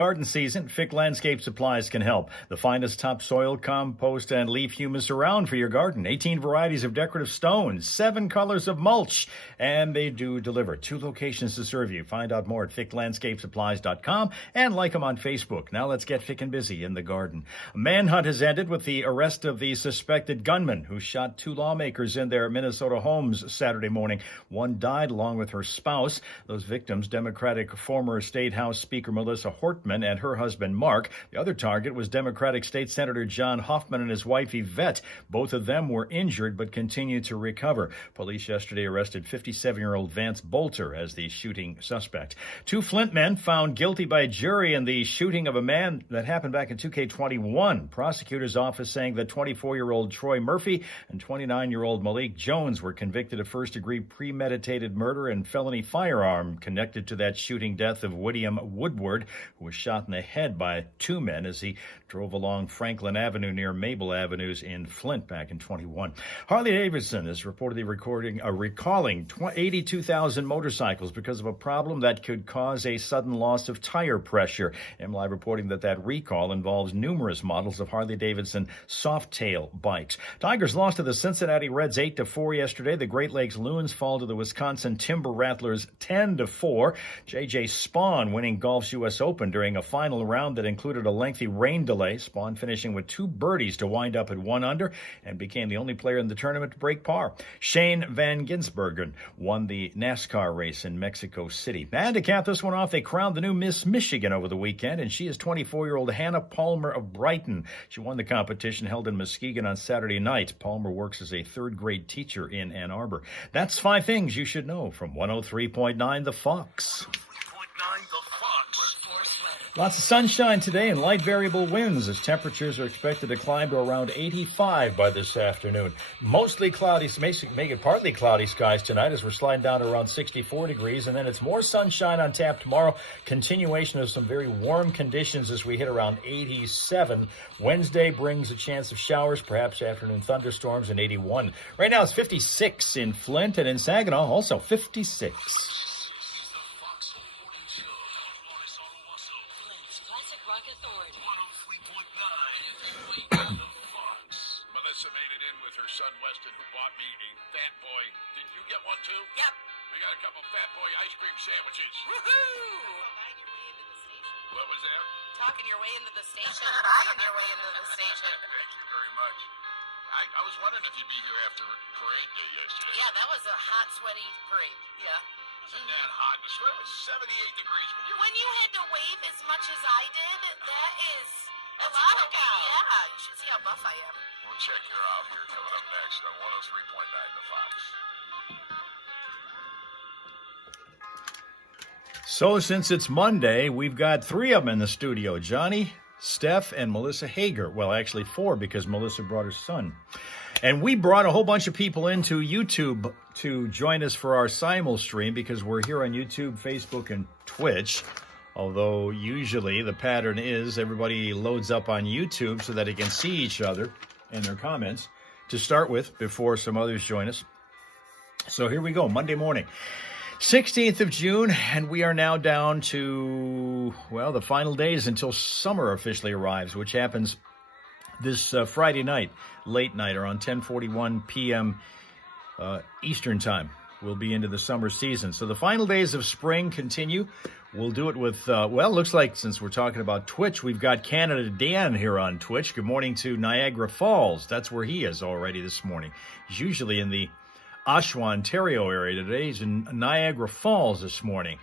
Garden season, Fick Landscape Supplies can help. The finest topsoil, compost, and leaf humus around for your garden. 18 varieties of decorative stones, 7 colors of mulch, and they do deliver. 2 locations to serve you. Find out more at ficklandscapesupplies.com and like them on Facebook. Now let's get Fick and busy in the garden. A manhunt has ended with the arrest of the suspected gunman who shot 2 lawmakers in their Minnesota homes Saturday morning. One died along with her spouse. Those victims, Democratic former State House Speaker Melissa Hortman and her husband Mark. The other target was Democratic State Senator John Hoffman and his wife Yvette. Both of them were injured but continue to recover. Police yesterday arrested 57-year-old Vance Bolter as the shooting suspect. 2 Flint men found guilty by a jury in the shooting of a man that happened back in 2K21. Prosecutor's office saying that 24-year-old Troy Murphy and 29-year-old Malik Jones were convicted of first-degree premeditated murder and felony firearm connected to that shooting death of William Woodward, who was shot in the head by 2 men as he drove along Franklin Avenue near Maple Avenues in Flint back in 21. Harley-Davidson is reportedly recalling 82,000 motorcycles because of a problem that could cause a sudden loss of tire pressure. MLive reporting that recall involves numerous models of Harley-Davidson Softail bikes. Tigers lost to the Cincinnati Reds 8-4 yesterday. The Great Lakes Loons fall to the Wisconsin Timber Rattlers 10-4. J.J. Spawn winning golf's U.S. Open during a final round that included a lengthy rain delay. Spawn finishing with 2 birdies to wind up at 1 under and became the only player in the tournament to break par. Shane Van Gisbergen won the NASCAR race in Mexico City. And to cap this one off, they crowned the new Miss Michigan over the weekend, and she is 24-year-old Hannah Palmer of Brighton. She won the competition held in Muskegon on Saturday night. Palmer works as a 3rd-grade teacher in Ann Arbor. That's 5 things you should know from 103.9 The Fox. Lots of sunshine today and light variable winds as temperatures are expected to climb to around 85 by this afternoon. Mostly cloudy, make it partly cloudy skies tonight as we're sliding down to around 64 degrees. And then it's more sunshine on tap tomorrow. Continuation of some very warm conditions as we hit around 87. Wednesday brings a chance of showers, perhaps afternoon thunderstorms, and 81. Right now it's 56 in Flint, and in Saginaw also 56. Melissa made it in with her son Weston, who bought me a Fat Boy. Did you get one too? Yep. We got a couple Fat Boy ice cream sandwiches. Woohoo! What was that? Talking your way into the station. Talking your way into the station. Thank you very much. I was wondering if you'd be here after parade day yesterday. Yeah, that was a hot, sweaty parade. Yeah. Wasn't that hot? The sweat was 78 degrees. When you had to wave as much as I did, that is a lot of Yeah, you should see how buff I am. We'll check your out here coming up next on 103.9 The Fox. So since it's Monday, we've got 3 of them in the studio. Johnny, Steph, and Melissa Hager. Well, actually 4 because Melissa brought her son. And we brought a whole bunch of people into YouTube to join us for our simul stream because we're here on YouTube, Facebook, and Twitch. Although usually the pattern is everybody loads up on YouTube so that they can see each other and their comments to start with before some others join us. So here we go, Monday morning, 16th of June, and we are now down to, well, the final days until summer officially arrives, which happens this Friday night, late night, around 10:41 p.m. Eastern time. We'll be into the summer season. So the final days of spring continue. We'll do it with, well, looks like since we're talking about Twitch, we've got Canada Dan here on Twitch. Good morning to Niagara Falls. That's where he is already this morning. He's usually in the Oshawa, Ontario area today. He's in Niagara Falls this morning.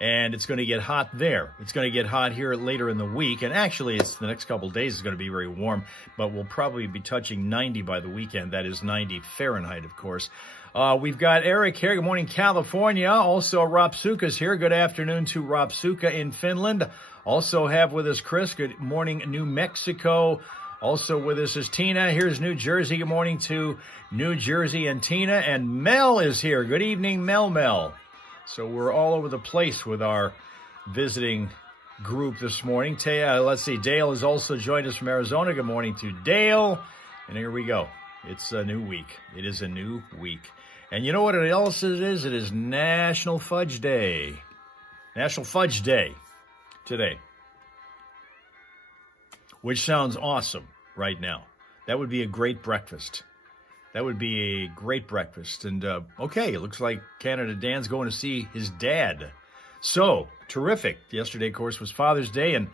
And it's going to get hot there. It's going to get hot here later in the week. And actually, it's the next couple of days is going to be very warm. But we'll probably be touching 90 by the weekend. That is 90 Fahrenheit, of course. We've got Eric here. Good morning, California. Also, Rapsuka's here. Good afternoon to Rapsuka in Finland. Also have with us Chris. Good morning, New Mexico. Also with us is Tina. Here's New Jersey. Good morning to New Jersey and Tina. And Mel is here. Good evening, Mel. So we're all over the place with our visiting group this morning. Let's see. Dale has also joined us from Arizona. Good morning to Dale. And here we go. It's a new week. It is a new week. And you know what else it is? It is National Fudge Day. National Fudge Day today. which sounds awesome right now. That would be a great breakfast. That would be a great breakfast. And, okay, it looks like Canada Dan's going to see his dad. So, terrific. Yesterday, of course, was Father's Day, and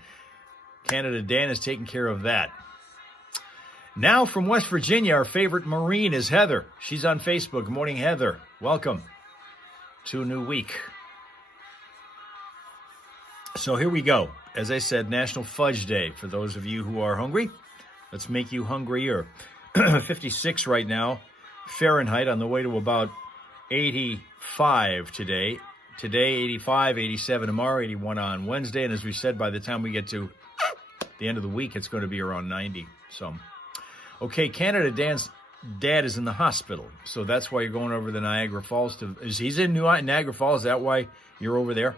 Canada Dan is taking care of that. Now from West Virginia, our favorite Marine is Heather. She's on Facebook. Good morning, Heather. Welcome to a new week. So here we go. As I said, National Fudge Day. For those of you who are hungry, let's make you hungrier. 56 right now, Fahrenheit, on the way to about 85 today. Today, 85, 87 tomorrow, 81 on Wednesday. And as we said, by the time we get to the end of the week, it's going to be around 90. So, okay, Canada Dan's dad is in the hospital. So that's why you're going over the Niagara Falls. He's in Niagara Falls? Is that why you're over there?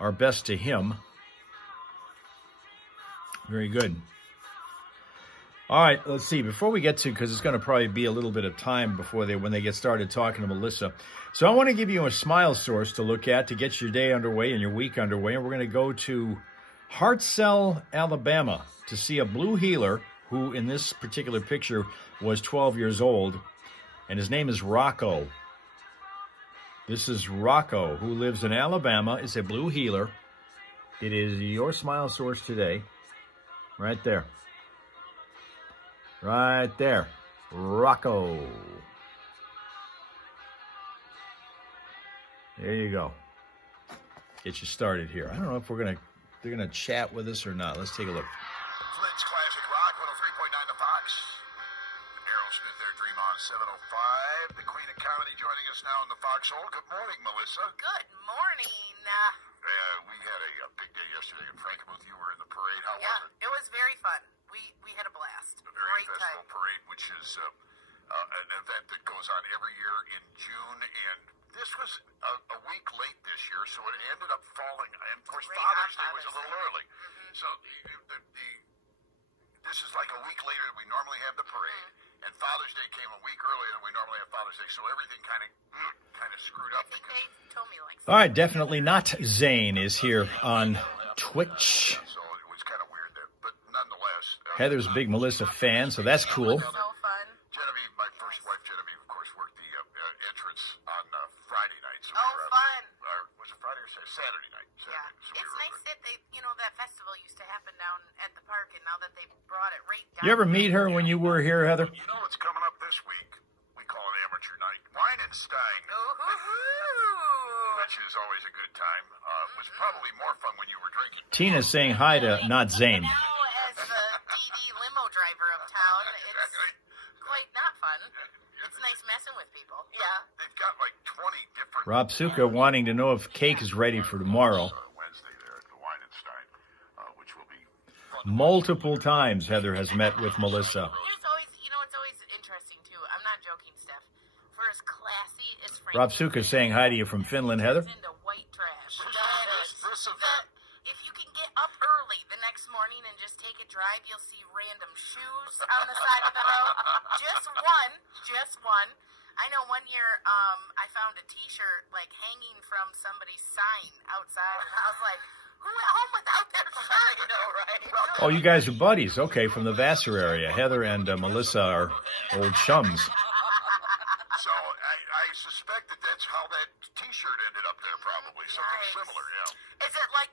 Our best to him. Very good. All right, let's see. Before we get to, because it's going to probably be a little bit of time before when they get started talking to Melissa. So I want to give you a smile source to look at to get your day underway and your week underway. And we're going to go to Hartselle, Alabama, to see a blue heeler who, in this particular picture, was 12 years old. And his name is Rocco. This is Rocco, who lives in Alabama. It's a blue heeler. It is your smile source today. Right there. Right there. Rocco. There you go. Get you started here. I don't know if they're gonna chat with us or not. Let's take a look. Flint's Classic Rock, 103.9 The Fox. Aerosmith, their Dream on 705. The Queen of Comedy joining us now in the Foxhole. Good morning, Melissa. Good morning. We had a big day yesterday in Frankenmuth. You were in the parade. How was it? It was very fun. We had a blast. The Very Great Festival time. Parade, which is an event that goes on every year in June, and this was a week late this year, so it ended up falling. And of course, Right Father's on Day was a Father's little Day. early, so this is like a week later than we normally have the parade, and Father's Day came a week earlier than we normally have Father's Day, so everything kind of screwed up. I think they told me like All right, definitely not Zane is here on Twitch. So it was kind of weird there, but nonetheless. Heather's a big Melissa fan, so that's cool. so fun. Genevieve, my first wife, Genevieve, of course, worked the entrance on Friday night. So Oh, we were out fun. there. Was it Friday or Saturday night? Yeah. So we It's were nice over. that that festival used to happen down at the park, and now that they brought it right down. You ever meet her when you were here, Heather? You know what's coming up this week? We call it Amateur Night. Weinstein, Ooh. which is always a good time. Was probably more fun when you were drinking. Tina's saying hi to not Zane. Now, as the DD limo driver of town, it's quite not fun. It's nice messing with people. Yeah. They've got like 20 different. Rob Suka wanting to know if cake is ready for tomorrow. Wednesday there at the Weinstein, which will be Multiple times Heather has met with Melissa. It's always, it's always interesting too. I'm not joking, Steph. For as classy as Frank. Rob Suka saying hi to you from Finland, Heather. Into white trash. this event. If you can get up early the next morning and just take a drive, you'll see random shoes on the side of the road. Just one. I know one year I found a T-shirt like hanging from somebody's sign outside, and I was like, "Who went home without their shirt?" Right? Oh, you guys are buddies. Okay, from the Vassar area. Heather and Melissa are old chums. So I suspect that's how that T-shirt ended up there, probably something Nice. similar. Yeah. Is it like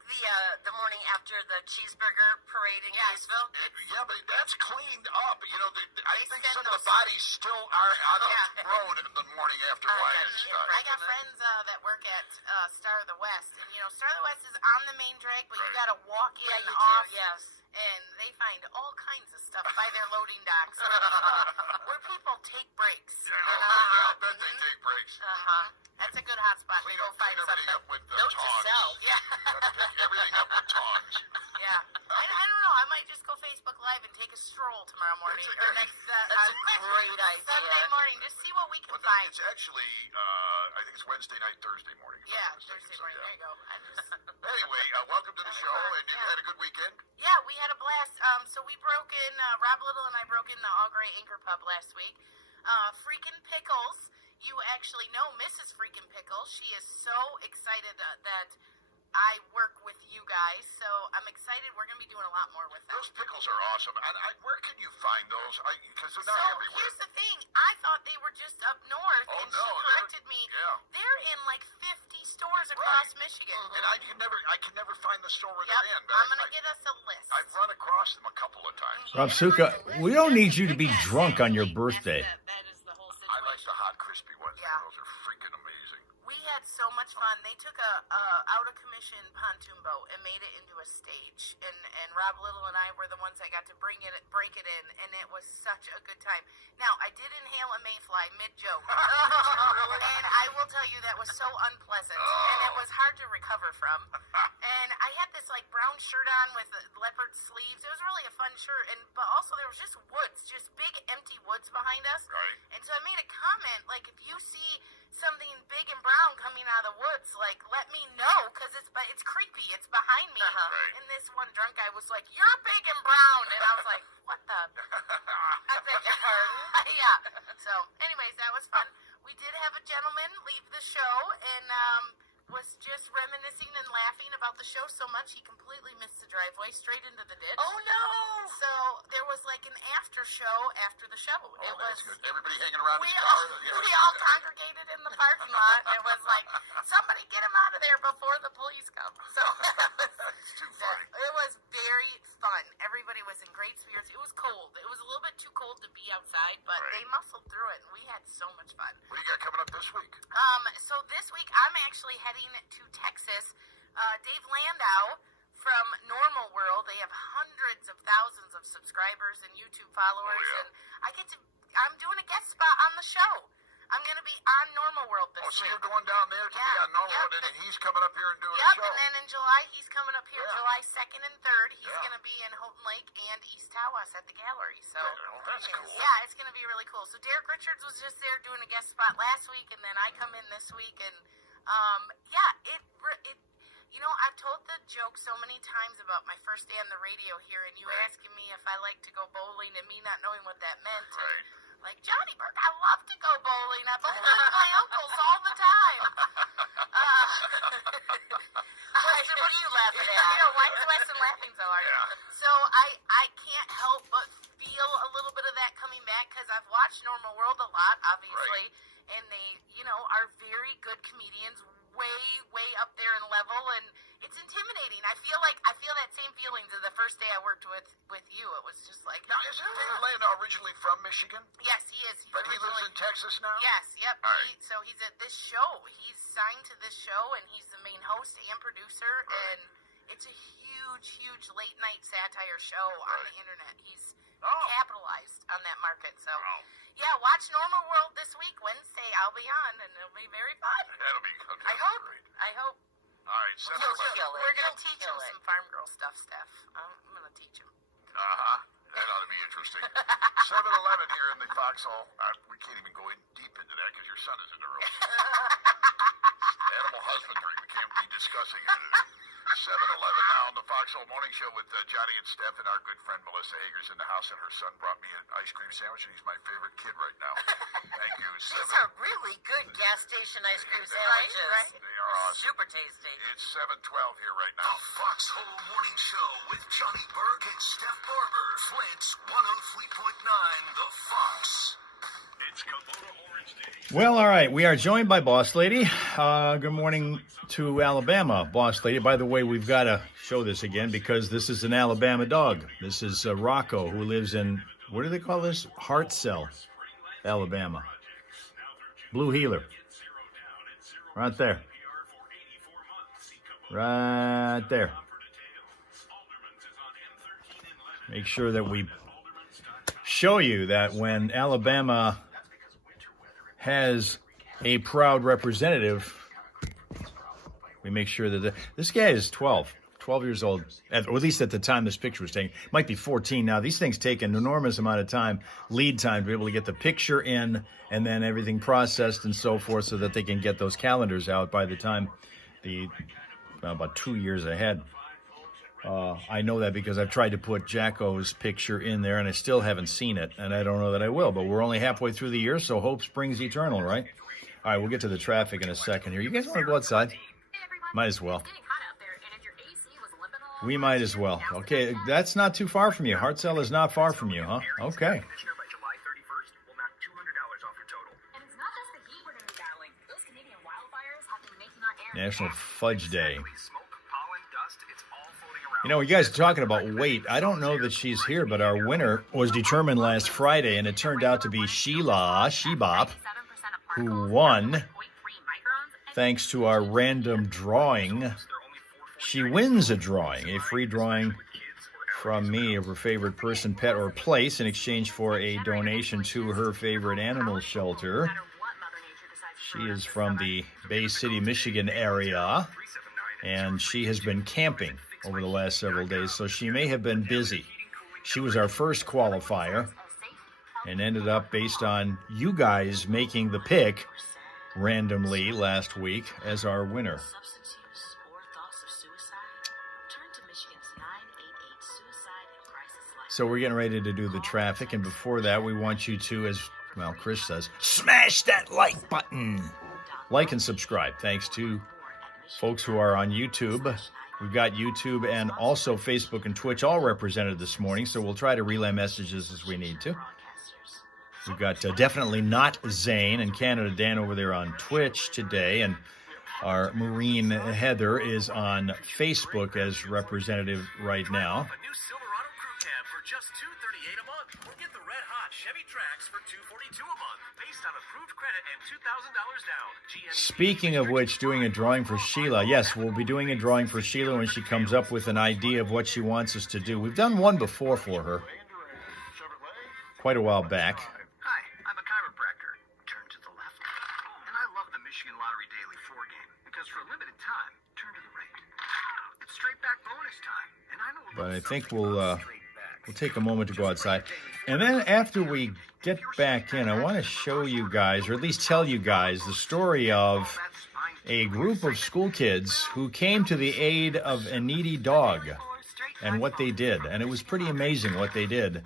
the morning after the cheeseburger parade in Cleveland? Yeah, but that's cleaned up. I They think said some of the those- bodies still are on the Yeah. road the morning after Weinstein. I got friends that work at Star of the West, and Star of the West is on the main drag, but you Right. got to walk in off. Yes. And they find all kinds of stuff by their loading docks where people take breaks. I'll bet they take breaks. That's a good hot spot. Clean Go up find everything something. up with Note to tongs. self. Yeah. Gotta pick everything up with tongs. Yeah. I don't know. I might just go Facebook Live and take a stroll tomorrow morning. That's a Or good- next great idea. Sunday morning. Just see what we can But find. it's actually, I think it's Wednesday night, Thursday morning. if I'm Yeah, not mistaken. Thursday So, morning. yeah. There you go. I just... Anyway, welcome to the show, and you had a good weekend. Yeah, we had a blast. So we broke in, Rob Little and I broke in the All Gray Anchor Pub last week. Freakin' Pickles. You actually know Mrs. Freakin' Pickles. She is so excited that I work with you guys. So I'm excited. We're going to be doing a a lot more with them. Those pickles are awesome. Where can you find those? Because they're So not everywhere. here's the thing. I thought they were just up north, Oh, and no, she corrected me. yeah. They're in like 50 stores across Michigan. And I can never find the store where Yep. they're in. I'm going to get us a list. I've run across them a couple of times. Rapsuka, we don't need you to be drunk on your birthday. That is the whole I like situation. the hot, crispy ones. Yeah. Those are freaking amazing. We had so much fun. They took a out of commission pontoon boat and made it into a stage. And Rob Little and I were the ones that got to break it in, and it was such a good time. Now, I did inhale a mayfly mid-joke. And I will tell you that was so unpleasant, and it was hard to recover from. And I had this like brown shirt on with leopard sleeves. It was really a fun shirt, but also there was just woods, just big empty woods behind us. Right. And so I made a comment like, if you see something big and brown coming out of the woods, like, let me know, because it's creepy. It's behind me. Right. And this one drunk guy was like, "You're big and brown," and I was like, "What the?" I beg your pardon. Yeah. So, anyways, that was fun. We did have a gentleman leave the show and was just reminiscing and laughing about the show so much he completely missed the driveway straight into the ditch. Oh no! So there was like an after show after the show. Oh, It that's was good. Everybody hanging around we his all, car. Yeah. we all congregated in the parking lot, and it was like, somebody get him out of there before the police come. So It's too funny. it was very fun. Everybody was in great spirits. It was cold. It was a little bit too cold to be outside, but Right. they muscled through it, and we had so much fun. What do you got coming up this week? So this week I'm actually heading to Texas. Dave Landau from Normal World. They have hundreds of thousands of subscribers and YouTube followers, Oh, yeah. and I'm doing a guest spot on the show. I'm going to be on Normal World this Oh, so week. you're going down there to be Yeah, on Normal, yep. and he's coming up here and doing a Yep, show. and then in July he's coming up here, Yeah. July 2nd and 3rd. He's Yeah. going to be in Houghton Lake and East Tawas at the gallery. So Oh, that's cool. yeah, it's going to be really cool. So Derek Richards was just there doing a guest spot last week, and then I come in this week, and yeah, it you know, I've told the joke so many times about my first day on the radio here, and you Right. asking me if I like to go bowling, and me not knowing what that meant. and, Right. like, Johnny Burke, I love to go bowling. I bowl with my uncles all the time. Weston, what are you laughing at? You know, why is Weston laughing so hard? Yeah. So I can't help but feel a little bit of that coming back, because I've watched Normal World a lot, obviously, and they, you know, are very good comedians, way up there in level, and it's intimidating. I feel that same feelings of the first day I worked with you. It was just like, Now, isn't Dave Landau originally from Michigan? yes, he is. But he lives in Texas now? Yes, yep. All right. So he's at this show. He's signed to this show, and he's the main host and producer, Right. and it's a huge late night satire show on Right. the internet. He's Oh. capitalized on that market. So Oh. yeah, watch Normal World this week, Wednesday. I'll be on, and it'll be very fun. That'll be okay. I hope. Great. I hope. All right, 7 You'll 11. kill it. We're gonna You'll teach kill him it. some farm girl stuff, Steph. I'm gonna teach him. Uh-huh. That ought to be interesting. 7-11 here in the Foxhole. We can't even go in deep into that because your son is in the room. Animal husbandry. We can't be discussing it today. 7-11 now on the Foxhole Morning Show with Johnny and Steph, and our good friend Melissa Hager's in the house, and her son brought me an ice cream sandwich, and he's my favorite kid right now. Thank you. These are really good gas station ice cream sandwiches. Right? They are awesome. Super tasty. It's 7:12 here right now. The Foxhole Morning Show with Johnny Burke and Steph Barber. Flint's 103.9 The Fox. It's Kubota Orange Day. Well, all right. We are joined by Boss Lady. Good morning to Alabama, Boss Lady. By the way, we've got to show this again because this is an Alabama dog. This is Rocco, who lives in, what do they call this? Hartselle, Alabama. Blue Heeler. Right there. Right there. Make sure that we show you that when Alabama has a proud representative, we make sure that this guy is 12 years old, or at least at the time this picture was taken. Might be 14 now. These things take an enormous amount of time, lead time, to be able to get the picture in and then everything processed and so forth so that they can get those calendars out by the time about 2 years ahead. I know that because I've tried to put Jacko's picture in there, and I still haven't seen it, and I don't know that I will. But we're only halfway through the year, so hope springs eternal, right? All right, we'll get to the traffic in a second here. You guys want to go outside? Might as well. We might as well. Okay, that's not too far from you. Hartzell is not far from you, huh? Okay. National Fudge Day. You know, you guys are talking about weight. I don't know that she's here, but our winner was determined last Friday, and it turned out to be Sheila Shebop, who won thanks to our random drawing. She wins a drawing, a free drawing from me of her favorite person, pet, or place in exchange for a donation to her favorite animal shelter. She is from the Bay City, Michigan area, and she has been camping over the last several days, so she may have been busy. She was our first qualifier and ended up, based on you guys making the pick randomly last week, as our winner. So we're getting ready to do the traffic, and before that, we want you to, as well, Chris says, smash that like button. Like and subscribe. Thanks to folks who are on YouTube. We've got YouTube and also Facebook and Twitch all represented this morning, so we'll try to relay messages as we need to. We've got Definitely Not Zane and Canada Dan over there on Twitch today, and our Marine Heather is on Facebook as representative right now. Just $238 a month, or get the red-hot Chevy Trax for $242 a month, based on approved credit and $2,000 down. Speaking of which, doing a drawing for Sheila. Yes, we'll be doing a drawing for Sheila when she comes up with an idea of what she wants us to do. We've done one before for her, quite a while back. Hi, I'm a chiropractor. Turn to the left. And I love the Michigan Lottery Daily 4 game, because for a limited time, turn to the right. It's straight back bonus time, and I know. But I think we'll take a moment to go outside. And then after we get back in, I want to show you guys, or at least tell you guys, the story of a group of school kids who came to the aid of a needy dog and what they did. And it was pretty amazing what they did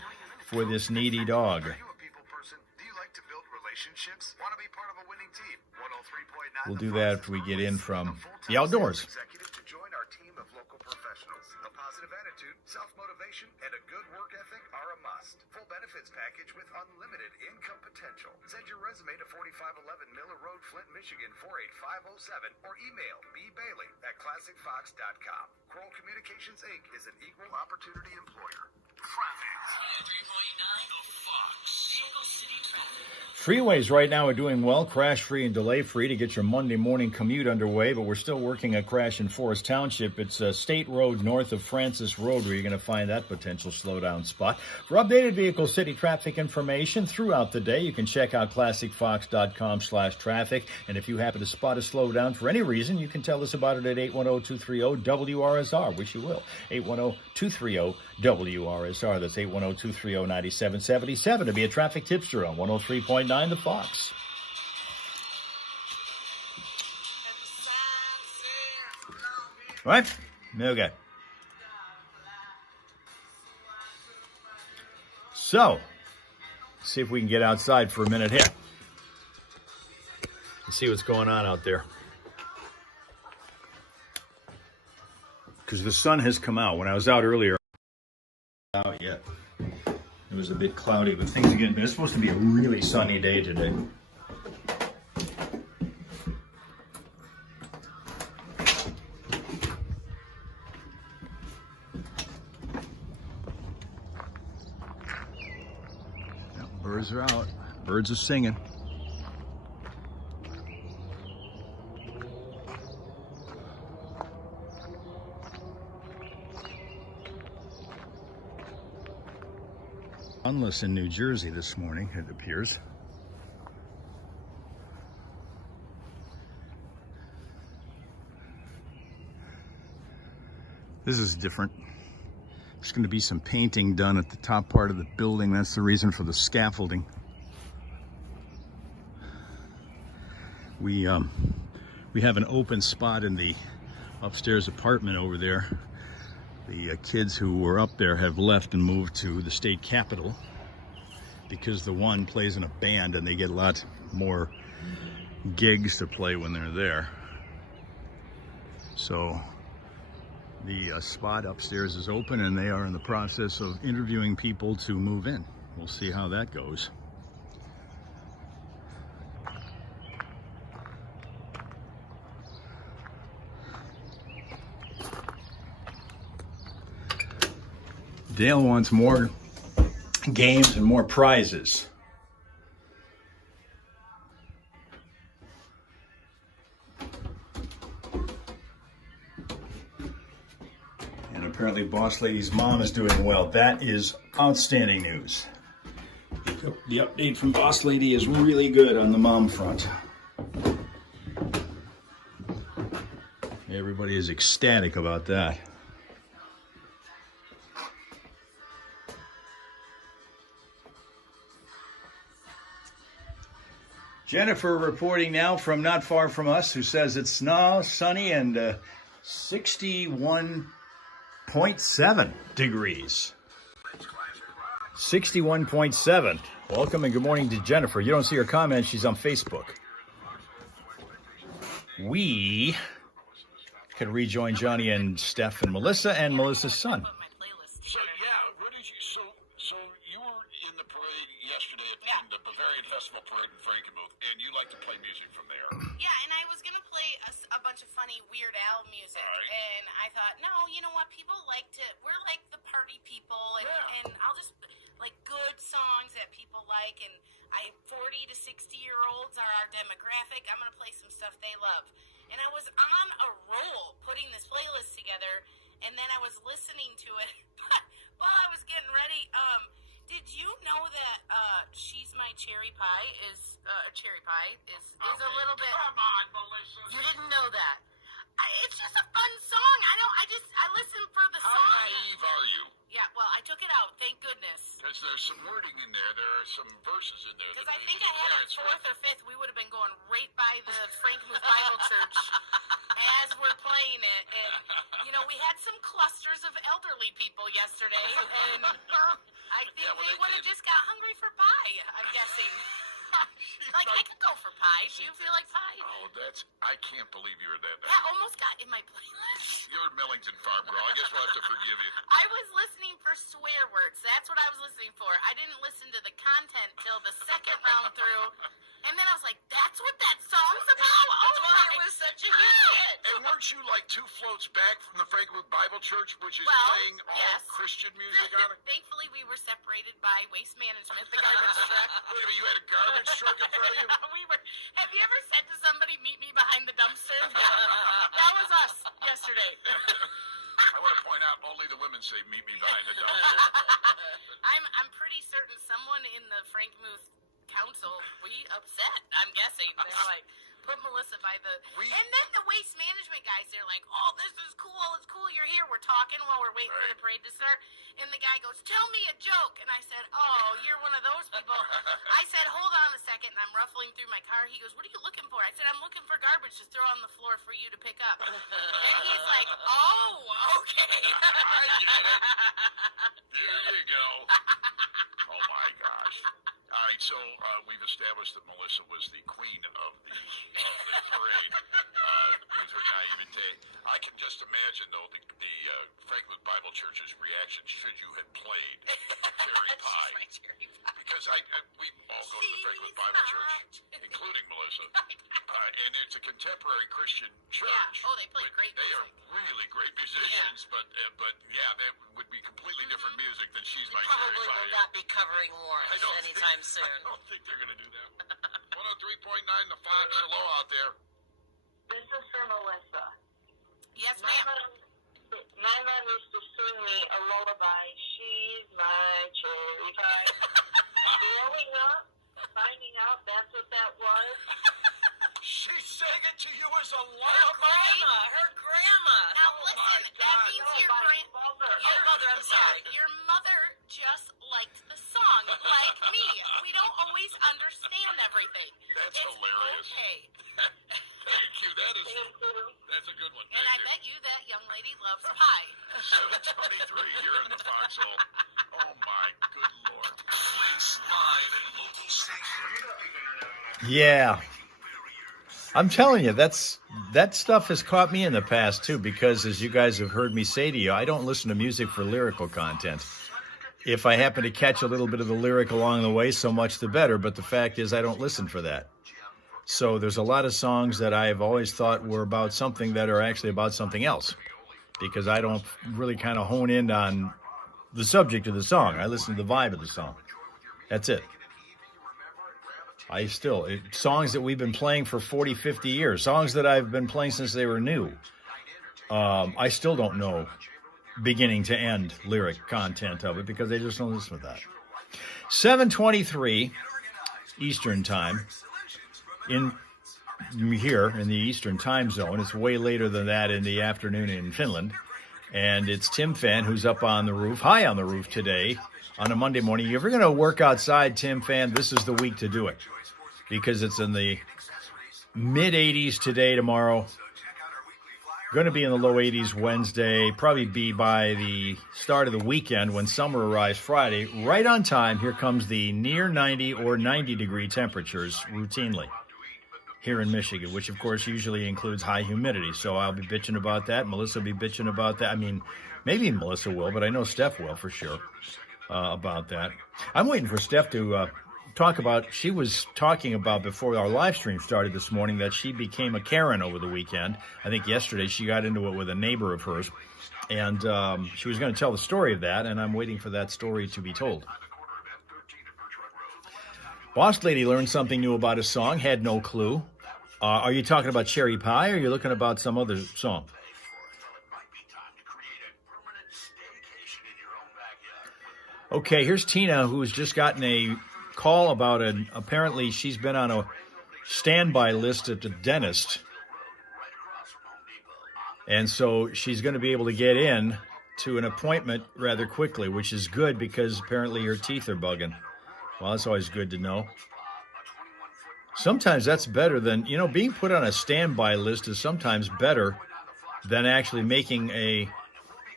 for this needy dog. Are you a people person? Do you like to build relationships? Want to be part of a winning team? 103.9. We'll do that after we get in from the outdoors. Executive to join our team of local professionals. A positive attitude, self-motivation, and a good work ethic are a must. Full benefits package with unlimited income potential. Send your resume to 4511 Miller Road, Flint, Michigan 48507, or email bbailey@classicfox.com. Kroll Communications Inc. is an equal opportunity employer. Traffic. 3.9 The Fox. Freeways right now are doing well, crash-free and delay-free to get your Monday morning commute underway, but we're still working a crash in Forest Township. It's a state road north of Francis Road where you're going to find that potential slowdown spot. For updated vehicle city traffic information throughout the day, you can check out classicfox.com/traffic. And if you happen to spot a slowdown for any reason, you can tell us about it at 810-230-WRSR, which you will. 810-230-WRSR. That's 810-230-9777 to be a traffic tipster on 103.9 The Fox. All right? Okay. So, let's see if we can get outside for a minute here and see what's going on out there. Because the sun has come out. When I was out earlier, out yet. It was a bit cloudy, but things are getting, it's supposed to be a really sunny day today. Yep, birds are out. Birds are singing. Sunless in New Jersey this morning, it appears. This is different. There's going to be some painting done at the top part of the building. That's the reason for the scaffolding. We have an open spot in the upstairs apartment over there. The kids who were up there have left and moved to the state capitol because the one plays in a band and they get a lot more gigs to play when they're there. So The spot upstairs is open, and they are in the process of interviewing people to move in. We'll see how that goes. Dale wants more games and more prizes. And apparently Boss Lady's mom is doing well. That is outstanding news. The update from Boss Lady is really good on the mom front. Everybody is ecstatic about that. Jennifer reporting now from not far from us, who says it's now sunny and 61.7 degrees. 61.7. Welcome and good morning to Jennifer. You don't see her comments. She's on Facebook. We can rejoin Johnny and Steph and Melissa and Melissa's son. So, what did you, so you were in the parade yesterday at the Bavarian Festival Parade in Frankenmuth, and you like to play music from there. Yeah, and I was going to play a bunch of funny Weird Al music, and I thought, no, you know what, people like to, we're like the party people, and I'll just, like, good songs that people like, and 40 to 60-year-olds are our demographic. I'm going to play some stuff they love. And I was on a roll putting this playlist together, and then I was listening to it while I was getting ready. Did you know that She's My Cherry Pie is a little bit... Come on, Melissa. You didn't know that. It's just a fun song. I listened for the How song. naive are you? Yeah, well, I took it out, thank goodness. Because there's some wording in there. There are some verses in there. Because I think I had it fourth or fifth. We would have been going right by the Frankenmuth Bible Church as we're playing it. And, you know, we had some clusters of elderly people yesterday. And I think they would have just got hungry for pie, I'm guessing. Like, I could go for pie. Do you feel like pie? Oh, I can't believe you were that bad. That almost got in my playlist. You're a Millington Farm girl. I guess we'll have to forgive you. I was listening for swear words. That's what I was listening for. I didn't listen to the content till the second round through. And then I was like, that's what that song's about? That's why it was such a huge hit. And weren't you like 2 floats back from the Frankenmuth Bible Church, which is Well, playing all yes. Christian music on it? Thankfully, we were separated by Waste Management, the garbage truck. Wait a minute, you had a garbage truck in front of you? Have you ever said to somebody, meet me behind the dumpster? That was us yesterday. I want to point out, only the women say, meet me behind the dumpster. I'm pretty certain someone in the Frankenmuth council, we upset, I'm guessing. They're like, put Melissa by the... And then the Waste Management guys, they're like, oh, this is cool, it's cool, you're here. We're talking while we're waiting for the parade to start. And the guy goes, tell me a joke. And I said, oh, you're one of those people. I said, hold on a second. And I'm ruffling through my car. He goes, what are you looking for? I said, I'm looking for garbage to throw on the floor for you to pick up. And he's like, oh, okay. I get it. There you go. Oh, my gosh. All right, so we've established that Melissa was the queen of the parade with her naivete. I can just imagine, though, the Frankenmuth Bible Church's reaction should you have played Cherry Pie. Because we all go to the Frankenmuth Bible Church, including Melissa. And it's a contemporary Christian church. Yeah. Oh, they play great They music. are really great musicians, but yeah, that would be completely different music than She's My Cherry Probably Pie. will not be covering Lawrence anytime soon. I don't think they're going to do that. 103.9 The Fox. Hello out there. This is for Melissa. Yes, My ma'am. mom used to sing me a lullaby. She's my cherry pie. Growing up, finding out that's what that was. She sang it to you as a Her lullaby. grandma. Well, listen, that means your Mother. Your mother, I'm sorry. Your mother just liked the song, like me. We don't always understand everything. That's It's hilarious. okay. Thank you. That's a good one. And I bet you that young lady loves pie. 723 here in the foxhole. Oh my good Lord. Yeah. I'm telling you, that stuff has caught me in the past too, because as you guys have heard me say to you, I don't listen to music for lyrical content. If I happen to catch a little bit of the lyric along the way, so much the better. But the fact is, I don't listen for that. So there's a lot of songs that I've always thought were about something that are actually about something else, because I don't really kind of hone in on the subject of the song. I listen to the vibe of the song. That's it. Songs that we've been playing for 40, 50 years, songs that I've been playing since they were new. I still don't know beginning to end lyric content of it because they just don't listen to that. 7:23 Eastern Time here in the Eastern Time Zone. It's way later than that in the afternoon in Finland. And it's Tim Fan who's up on the roof, high on the roof today on a Monday morning. If you're going to work outside, Tim Fan, this is the week to do it, because it's in the mid-80s today, tomorrow. Going to be in the low 80s Wednesday, probably be by the start of the weekend when summer arrives Friday. Right on time, here comes the near 90 or 90-degree temperatures routinely here in Michigan, which, of course, usually includes high humidity. So I'll be bitching about that. Melissa will be bitching about that. I mean, maybe Melissa will, but I know Steph will for sure about that. I'm waiting for Steph to talk about, she was talking about before our live stream started this morning that she became a Karen over the weekend. I think yesterday she got into it with a neighbor of hers, and she was going to tell the story of that, and I'm waiting for that story to be told. Boss Lady learned something new about a song, had no clue. Are you talking about Cherry Pie, or are you looking about some other song? Okay, here's Tina, who's just gotten a call about apparently she's been on a standby list at the dentist. And so she's going to be able to get in to an appointment rather quickly, which is good because apparently her teeth are bugging. Well, that's always good to know. Sometimes that's better than, being put on a standby list is sometimes better than actually making a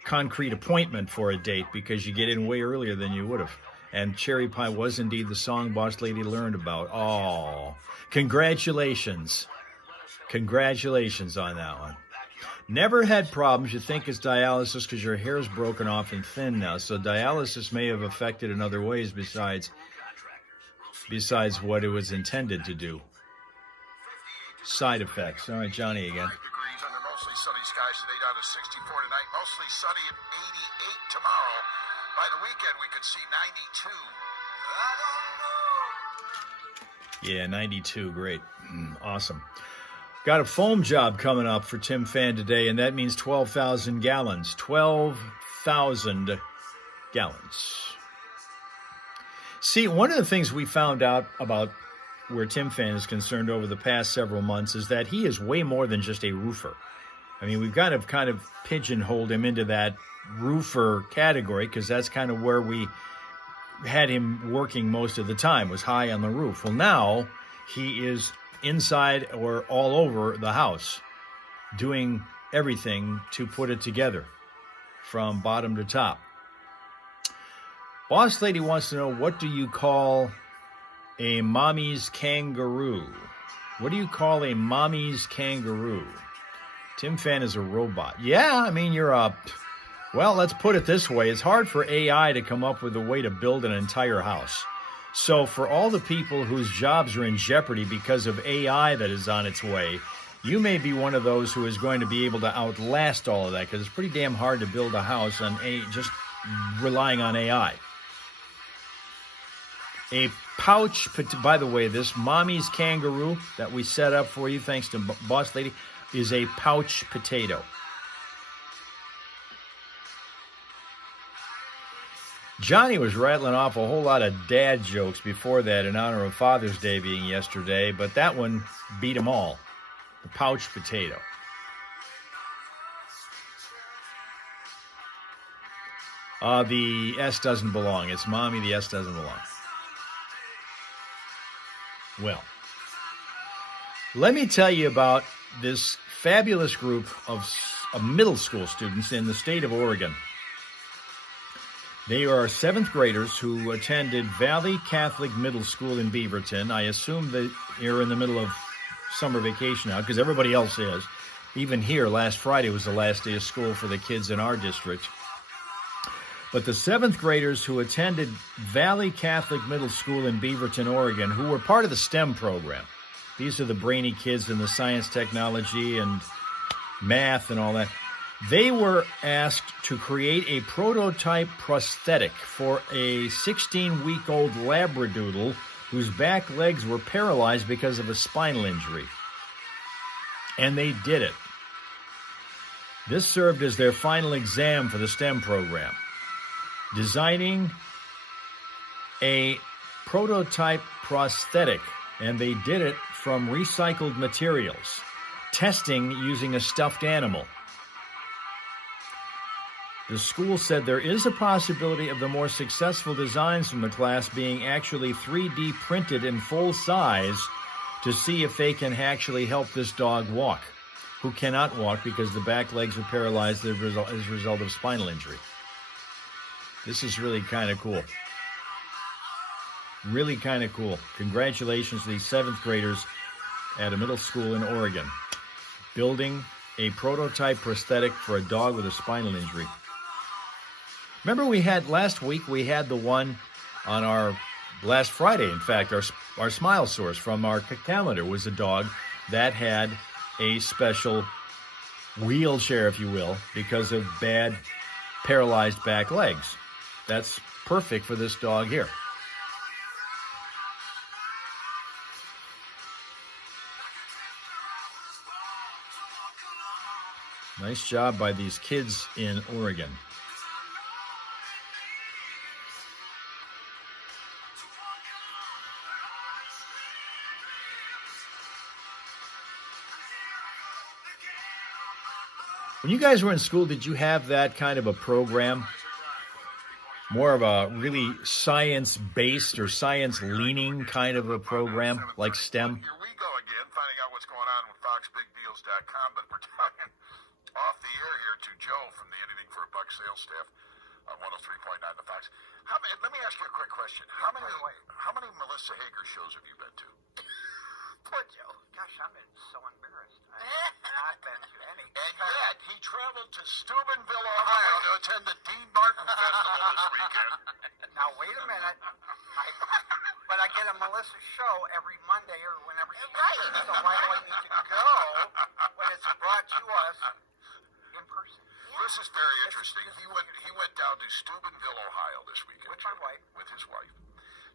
concrete appointment for a date, because you get in way earlier than you would have. And Cherry Pie was indeed the song Boss Lady learned about. Oh, congratulations. Congratulations on that one. Never had problems. You think it's dialysis because your hair is broken off and thin now. So dialysis may have affected in other ways besides what it was intended to do. Side effects. All right, Johnny again. 5 degrees under mostly sunny skies today, down to 64 tonight. Mostly sunny and 88 tomorrow. By the weekend, we could see 92. Yeah, 92. Great. Awesome. Got a foam job coming up for Tim Fan today, and that means 12,000 gallons. 12,000 gallons. See, one of the things we found out about where Tim Fan is concerned over the past several months is that he is way more than just a roofer. I mean, we've kind of pigeonholed him into that roofer category because that's kind of where we had him working most of the time, was high on the roof. Well, now he is inside or all over the house doing everything to put it together from bottom to top. Boss Lady wants to know, what do you call a mommy's kangaroo? What do you call a mommy's kangaroo? Tim Fan is a robot. Yeah, I mean, well, let's put it this way. It's hard for AI to come up with a way to build an entire house. So for all the people whose jobs are in jeopardy because of AI that is on its way, you may be one of those who is going to be able to outlast all of that, because it's pretty damn hard to build a house on just relying on AI. A pouch, by the way, this mommy's kangaroo that we set up for you, thanks to Boss Lady, is a pouch potato. Johnny was rattling off a whole lot of dad jokes before that in honor of Father's Day being yesterday, but that one beat them all. The pouch potato. The S doesn't belong. It's mommy, the S doesn't belong. Well, let me tell you about this fabulous group of middle school students in the state of Oregon. They are 7th graders who attended Valley Catholic Middle School in Beaverton. I assume that you're in the middle of summer vacation out because everybody else is. Even here, last Friday was the last day of school for the kids in our district. But the 7th graders who attended Valley Catholic Middle School in Beaverton, Oregon, who were part of the STEM program, these are the brainy kids in the science, technology, and math and all that, they were asked to create a prototype prosthetic for a 16-week-old Labradoodle whose back legs were paralyzed because of a spinal injury. And they did it. This served as their final exam for the STEM program. Designing a prototype prosthetic, and they did it from recycled materials. Testing using a stuffed animal. The school said there is a possibility of the more successful designs from the class being actually 3D printed in full size to see if they can actually help this dog walk, who cannot walk because the back legs are paralyzed as a result of spinal injury. This is really kind of cool. Really kind of cool. Congratulations to these 7th graders at a middle school in Oregon, building a prototype prosthetic for a dog with a spinal injury. Remember last week we had the one on our last Friday, in fact, our Smile Source from our calendar was a dog that had a special wheelchair, if you will, because of bad paralyzed back legs. That's perfect for this dog here. Nice job by these kids in Oregon. When you guys were in school, did you have that kind of a program? More of a really science-based or science-leaning kind of a program like STEM? Here we go again, finding out what's going on with FoxBigDeals.com, but we're talking off the air here to Joe from the Anything for a Buck sales staff on 103.9 The Fox. Let me ask you a quick question. How many Melissa Hager shows have you been to? Poor Joe. Gosh, I'm so embarrassed. I've been to any. And yet, he traveled to Steubenville, Ohio to attend the Dean Martin Festival this weekend. Now, wait a minute. But I get a Melissa show every Monday or whenever she Right. So why do I need to go when it's brought to us in person? This is very interesting. He went down to Steubenville, Ohio this weekend. With my wife. With his wife.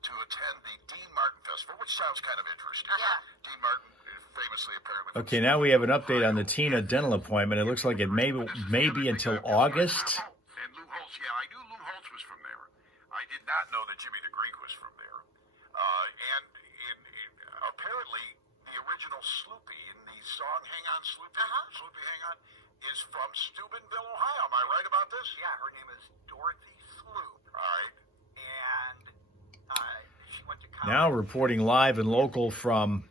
To attend the Dean Martin Festival, which sounds kind of interesting. Yeah. Dean Martin famously apparently. Okay, now we have an update on the Tina dental appointment. It looks like it may be until August. And Lou Holtz, yeah, I knew Lou Holtz was from there. I did not know that Jimmy the Greek was from there. And apparently, the original Sloopy in the song "Hang On, Sloopy," Sloopy, Hang On, is from Steubenville, Ohio. Am I right about this? Yeah, her name is Dorothy Sloop. All right. And she went to college. Now reporting live and local from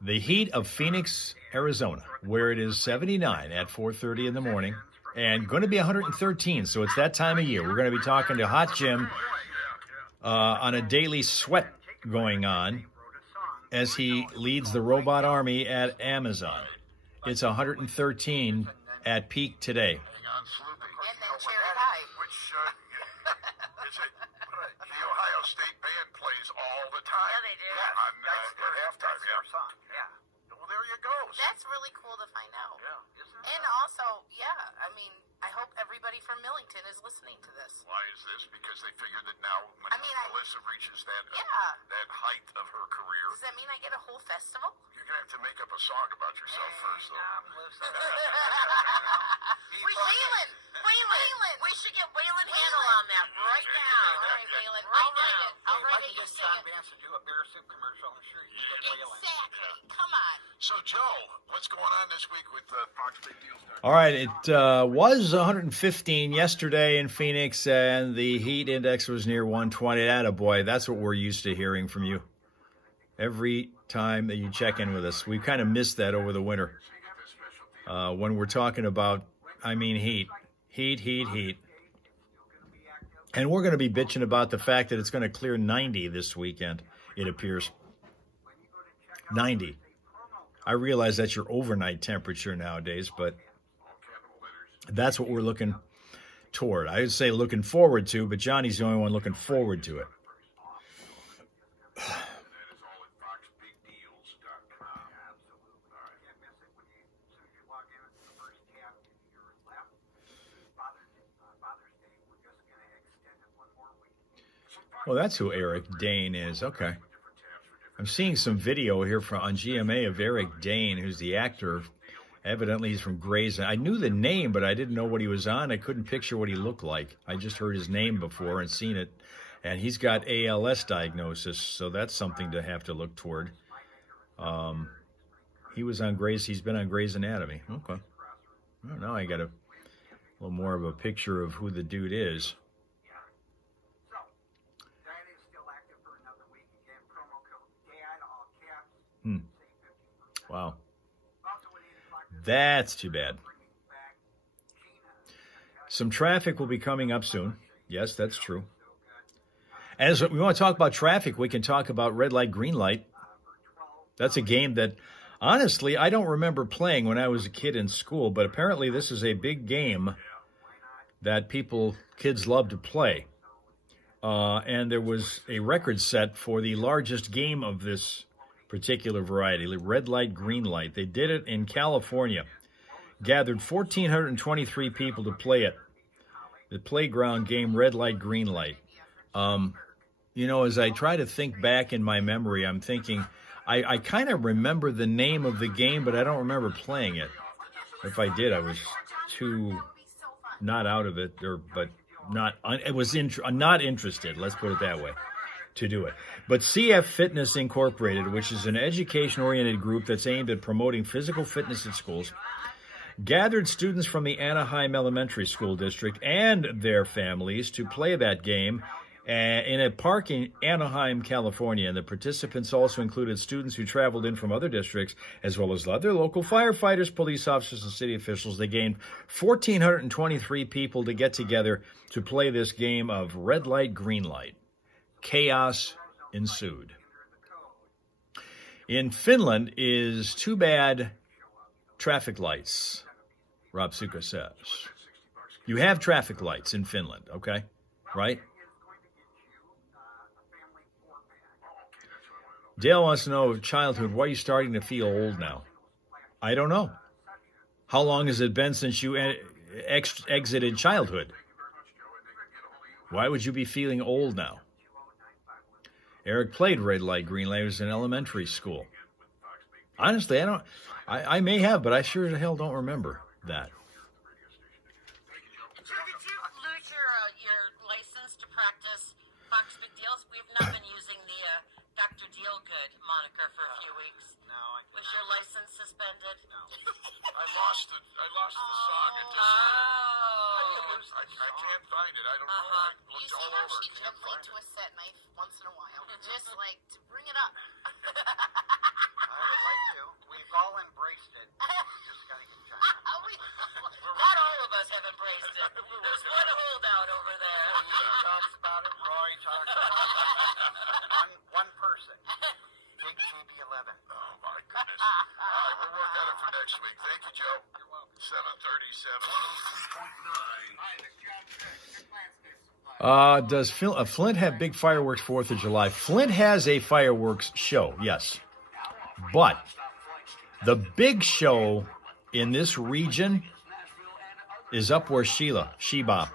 the heat of Phoenix, Arizona, where it is 79 at 4:30 in the morning and going to be 113. So it's that time of year. We're going to be talking to Hot Jim on a daily sweat going on as he leads the robot army at Amazon. It's 113 at peak today. Hang on, Sloopy. And then Cherry High. Which is the Ohio State Band plays all the time. Yeah, they do. On at halftime. That's their song. Yeah. Well, there you go. That's really cool to find out. Yeah. And also, I mean, I hope everybody from Millington is listening to this. Why is this? Because they figured that now when Melissa reaches that height of her career, Does that mean I get a whole festival? you're gonna have to make up a song about yourself first, though. Waylon! We should get Waylon handle on that right now. All right, Waylon. I'll write it. I'll write it. You Just sing John it. Vance to do a Bear Soup commercial. I'm sure you can get Waylon. Exactly. Come on. So, Joe, what's going on this week with Fox Big Deals? All right, it was 115 yesterday in Phoenix, and the heat index was near 120. Attaboy, that's what we're used to hearing from you. Every time that you check in with us, we kind of missed that over the winter. When we're talking about, heat. And we're going to be bitching about the fact that it's going to clear 90 this weekend, it appears. 90. I realize that's your overnight temperature nowadays, but that's what we're looking toward. I would say looking forward to, but Johnny's the only one looking forward to it. Well, that's who Eric Dane is. Okay. I'm seeing some video here on GMA of Eric Dane, who's the actor. Evidently, he's from Grey's. I knew the name, but I didn't know what he was on. I couldn't picture what he looked like. I just heard his name before and seen it. And he's got ALS diagnosis, so that's something to have to look toward. He was on Grey's. He's been on Grey's Anatomy. Okay. Well, now I got a little more of a picture of who the dude is. Wow. That's too bad. Some traffic will be coming up soon. Yes, that's true. As we want to talk about traffic, we can talk about red light, green light. That's a game that, honestly, I don't remember playing when I was a kid in school, but apparently this is a big game that kids love to play. And there was a record set for the largest game of this particular variety, red light, green light. They did it in California. Gathered 1,423 people to play it. The playground game, red light, green light. As I try to think back in my memory, I'm thinking, I kind of remember the name of the game, but I don't remember playing it. If I did, I was too not out of it, not interested, let's put it that way, to do it. But CF Fitness Incorporated, which is an education-oriented group that's aimed at promoting physical fitness in schools, gathered students from the Anaheim Elementary School District and their families to play that game in a park in Anaheim, California. And the participants also included students who traveled in from other districts, as well as other local firefighters, police officers, and city officials. They gained 1,423 people to get together to play this game of red light, green light. Chaos ensued. In Finland is too bad traffic lights, Rob Suka says. You have traffic lights in Finland, okay? Right? Dale wants to know, childhood, why are you starting to feel old now? I don't know. How long has it been since you exited childhood? Why would you be feeling old now? Eric played red light, green light. He was in elementary school. Honestly, I may have, but I sure as hell don't remember that. Did you lose your license to practice Fox Big Deals? We've not been using the Dr. Dealgood moniker for a few weeks. No, Was your license suspended? No. I lost the song. It just, I can't find it. I don't know. I You looked see all how over. she I can't gently find to it. a set knife once in a while, just like to bring it up. I would like to. We've all embraced it. We just got to get time. Not all of us have embraced it. There's one holdout over there. Roy talks about it. Roy talks about it. One person. Big GB11. Oh, my goodness. All right, we'll work on it for next week. Thank you, Joe. 7:37. Does Flint have big fireworks 4th of July? Flint has a fireworks show, yes. But the big show in this region is up where Shebop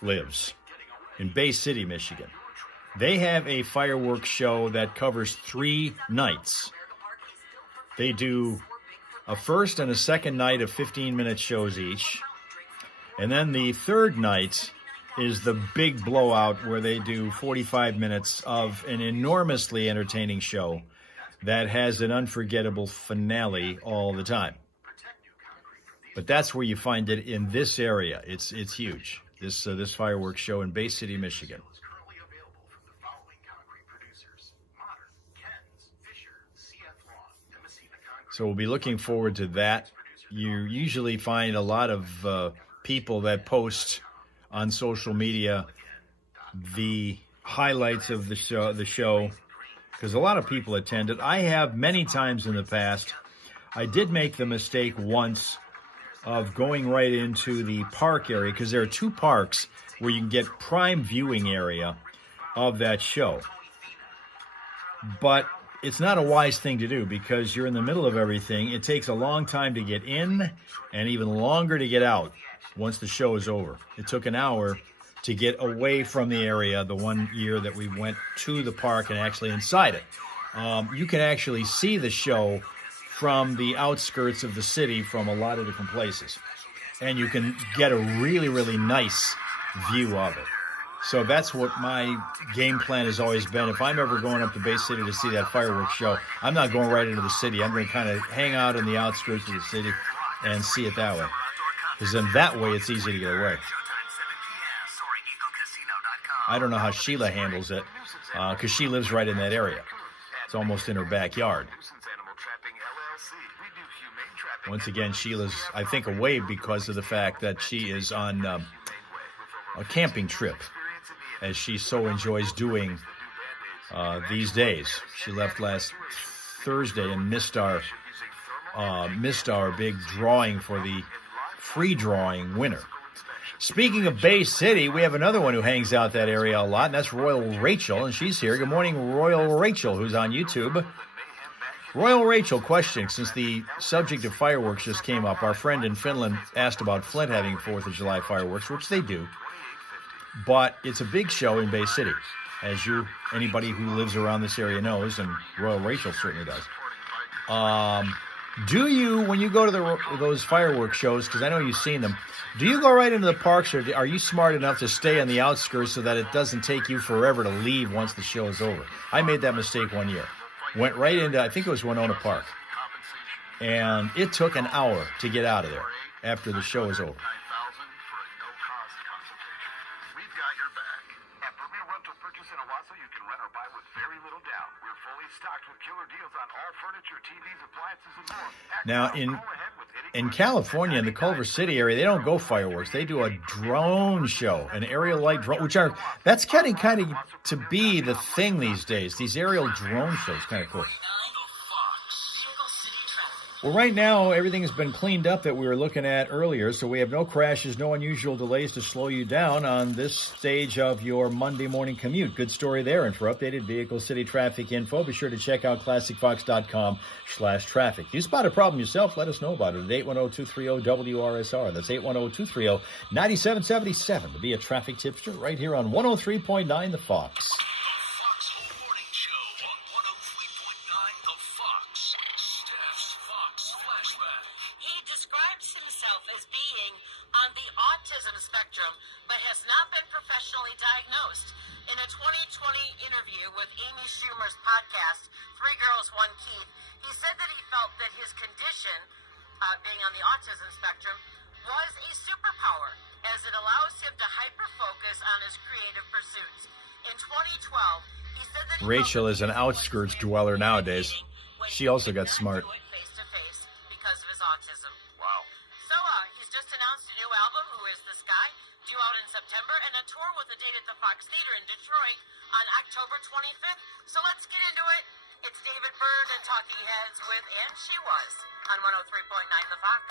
lives, in Bay City, Michigan. They have a fireworks show that covers 3 nights. They do a first and a second night of 15-minute shows each. And then the third night is the big blowout where they do 45 minutes of an enormously entertaining show that has an unforgettable finale all the time. But that's where you find it in this area. It's huge. This fireworks show in Bay City, Michigan. So we'll be looking forward to that. You usually find a lot of people that post on social media the highlights of the show, because a lot of people attend it. I have many times in the past. I did make the mistake once of going right into the park area, because there are two parks where you can get prime viewing area of that show. But it's not a wise thing to do because you're in the middle of everything. It takes a long time to get in and even longer to get out once the show is over. It took an hour to get away from the area the one year that we went to the park and actually inside it. You can actually see the show from the outskirts of the city from a lot of different places. And you can get a really, really nice view of it. So that's what my game plan has always been. If I'm ever going up to Bay City to see that fireworks show, I'm not going right into the city. I'm going to kind of hang out in the outskirts of the city and see it that way. Because then that way it's easy to get away. I don't know how Sheila handles it, because she lives right in that area. It's almost in her backyard. Once again, Sheila's, I think, away because of the fact that she is on a camping trip, as she so enjoys doing these days. She left last Thursday and missed our big drawing for the free drawing winner. Speaking of Bay City, we have another one who hangs out that area a lot, and that's Royal Rachel, and she's here. Good morning, Royal Rachel, who's on YouTube. Royal Rachel, question, since the subject of fireworks just came up. Our friend in Finland asked about Flint having 4th of July fireworks, which they do. But it's a big show in Bay City, as anybody who lives around this area knows, and Royal Rachel certainly does. Do you, when you go to those fireworks shows, because I know you've seen them, do you go right into the parks, or are you smart enough to stay on the outskirts so that it doesn't take you forever to leave once the show is over? I made that mistake one year. Went right into, I think it was Winona Park, and it took an hour to get out of there after the show was over. Now, in California, in the Culver City area, they don't go fireworks. They do a drone show, an aerial light drone, that's getting kind of to be the thing these days. These aerial drone shows, kind of cool. Well, right now, everything has been cleaned up that we were looking at earlier, so we have no crashes, no unusual delays to slow you down on this stage of your Monday morning commute. Good story there. And for updated Vehicle City traffic info, be sure to check out ClassicFox.com/traffic. If you spot a problem yourself, let us know about it at 810-230-WRSR. That's 810-230-9777 to be a traffic tipster right here on 103.9 The Fox. Being on the autism spectrum was a superpower, as it allows him to hyper-focus on his creative pursuits. In 2012, he said that Rachel is an outskirts dweller nowadays. She also got smart. Face-to-face because of his autism. Wow. So, he's just announced a new album, Who Is This Guy?, due out in September, and a tour with a date at the Fox Theater in Detroit on October 25th. So let's get into it. It's David Byrd and Talking Heads with And She Was on 103.9 The Fox.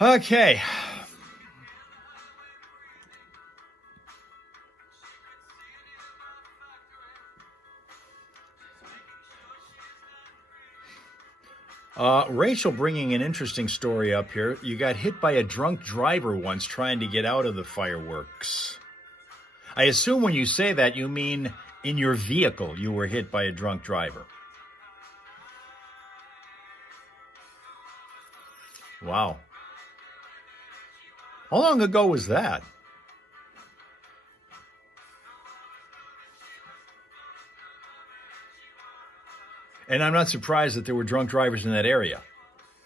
Okay. Rachel bringing an interesting story up here. You got hit by a drunk driver once trying to get out of the fireworks. I assume when you say that, you mean in your vehicle you were hit by a drunk driver. Wow. How long ago was that? And I'm not surprised that there were drunk drivers in that area.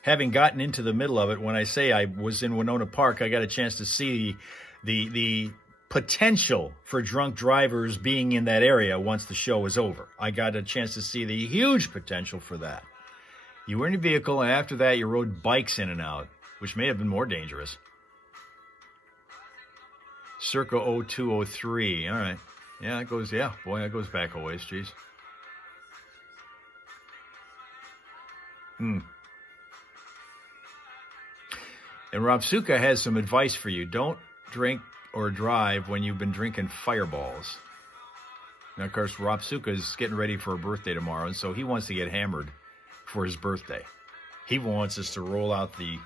Having gotten into the middle of it, when I say I was in Winona Park, I got a chance to see the potential for drunk drivers being in that area once the show was over. I got a chance to see the huge potential for that. You were in a vehicle, and after that, you rode bikes in and out, which may have been more dangerous. Circa 0203. All right. Yeah, that goes back a ways, jeez. And Robsuka has some advice for you. Don't drink or drive when you've been drinking Fireballs. And, of course, Robsuka is getting ready for a birthday tomorrow, and so he wants to get hammered for his birthday. He wants us to roll out the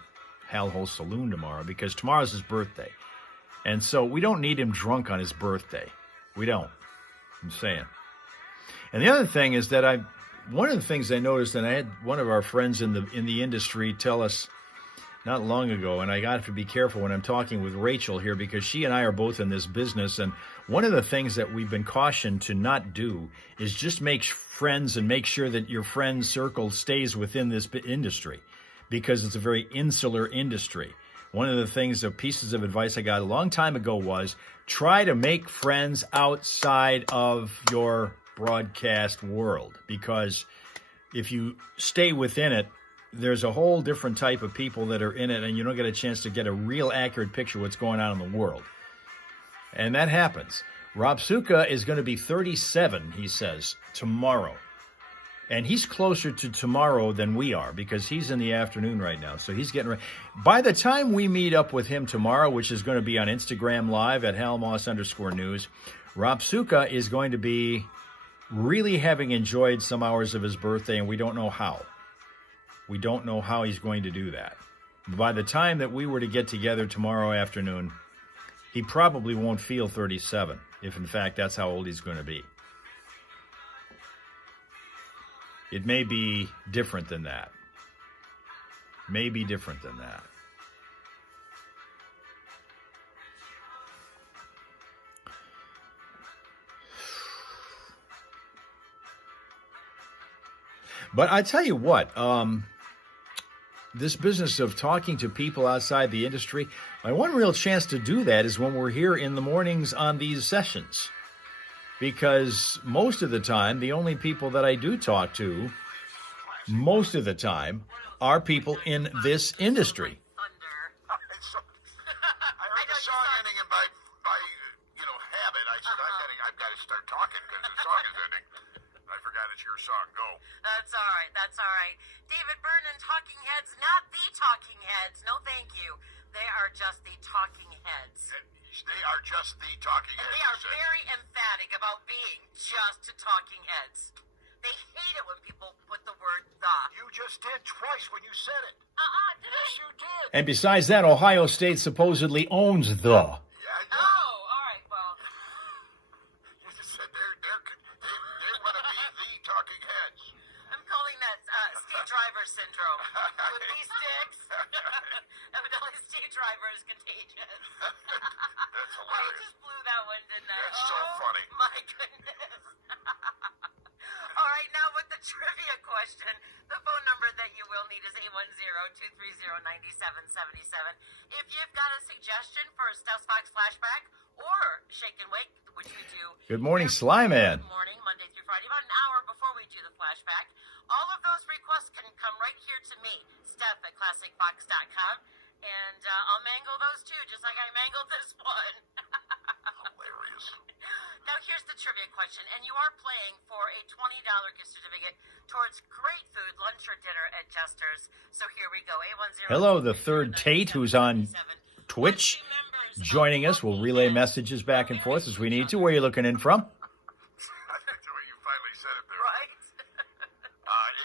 Hal Hole Saloon tomorrow because tomorrow's his birthday. And so we don't need him drunk on his birthday. We don't. I'm saying. And the other thing is that one of the things I noticed, and I had one of our friends in the industry tell us not long ago, and I got to be careful when I'm talking with Rachel here because she and I are both in this business, and one of the things that we've been cautioned to not do is just make friends and make sure that your friend circle stays within this industry because it's a very insular industry. One of the things, the pieces of advice I got a long time ago was try to make friends outside of your broadcast world because if you stay within it, there's a whole different type of people that are in it, and you don't get a chance to get a real accurate picture of what's going on in the world. And that happens. Robsuka is going to be 37, he says, tomorrow. And he's closer to tomorrow than we are because he's in the afternoon right now. So he's getting ready. By the time we meet up with him tomorrow, which is going to be on Instagram Live at Hal Maas _news, Robsuka is going to be really having enjoyed some hours of his birthday, and we don't know how. We don't know how he's going to do that. By the time that we were to get together tomorrow afternoon, he probably won't feel 37, if in fact that's how old he's going to be. It may be different than that. Maybe different than that. But I tell you what, this business of talking to people outside the industry, my one real chance to do that is when we're here in the mornings on these sessions. Because most of the time, the only people that I do talk to, most of the time, are people in this industry. I heard the song ending, and by habit, I said, I've got to start talking because the song is ending. I forgot it's your song. Go. That's all right. That's all right. David Byrne and Talking Heads, not the Talking Heads. No, thank you. They are just the Talking Heads. They are just the Talking Heads. And they are very emphatic about being just Talking Heads. They hate it when people put the word the. You just did twice when you said it. Did I? Yes, you did. And besides that, Ohio State supposedly owns the. Yeah, Oh, all right. Well, you just said they want to be the Talking Heads. I'm calling that state driver syndrome. With these sticks, evidently state driver is contagious. That's I hilarious. just blew that one, didn't I? That's so funny. My goodness. All right, now with the trivia question, the phone number that you will need is 810-230-9777. If you've got a suggestion for a Stuffs Fox flashback or Shake and Wake, which we do. Good morning, Sly Man. Good morning, Monday through Friday, about an hour before we do the flashback. All of those requests can come right here to me, Steph at ClassicFox.com. And I'll mangle those too, just like I mangled this one. Hilarious. Now here's the trivia question, and you are playing for a $20 gift certificate towards great food, lunch or dinner at Jester's. So here we go. 810. Hello, the third Tate, who's on Twitch, joining us. We'll relay messages back and forth as we need to. Where are you looking in from? I think the way you finally said it there. Right?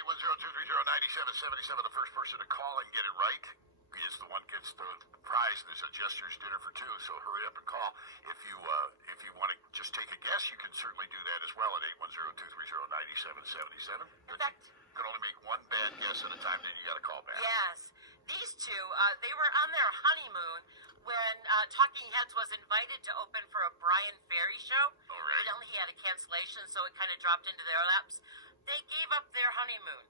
810-230-9777. The first person to call and get it right is the one gets the prize. There's a Jester's dinner for two, so hurry up and call. If you want to just take a guess, you can certainly do that as well at 810-230-9777. In fact, You can only make one bad guess at a time, then you got to call back. yes. These two, they were on their honeymoon when Talking Heads was invited to open for a Brian Ferry show. All right. Evidently he had a cancellation, so it kind of dropped into their laps. They gave up their honeymoon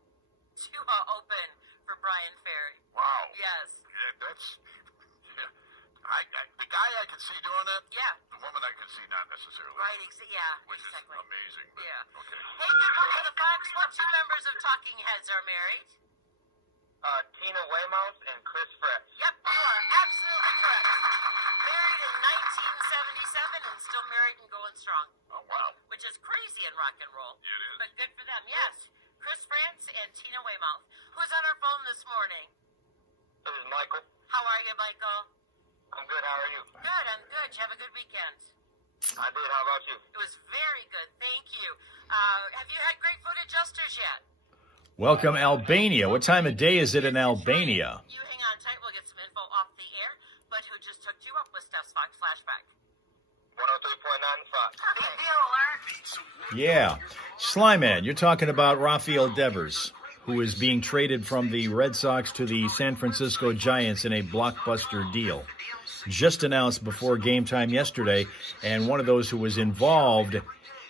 to open for Brian Ferry. Wow. Yes. Yeah, that's... Yeah. The guy I can see doing that. Yeah. The woman I can see not necessarily. Right, yeah, Which exactly. is amazing. But, Yeah. Okay. Hey, good morning to the Fox. What two members of Talking Heads are married? Tina Weymouth and Chris Fretz. Yep, you are absolutely correct. Married in 1977 and still married and going strong. Oh, wow. Michael. How are you, Michael? I'm good. How are you? Good, I'm good. Did you have a good weekend? I did. How about you? It was very good, thank you. Have you had great food adjusters yet? Welcome, Albania. What time of day is it in Albania? You hang on tight, we'll get some info off the air. But who just hooked you up with Steph's Fox Flashback? 103.9 Fox. Big deal, alert. Yeah. Slyman, you're talking about Rafael Devers, who is being traded from the Red Sox to the San Francisco Giants in a blockbuster deal. Just announced before game time yesterday, and one of those who was involved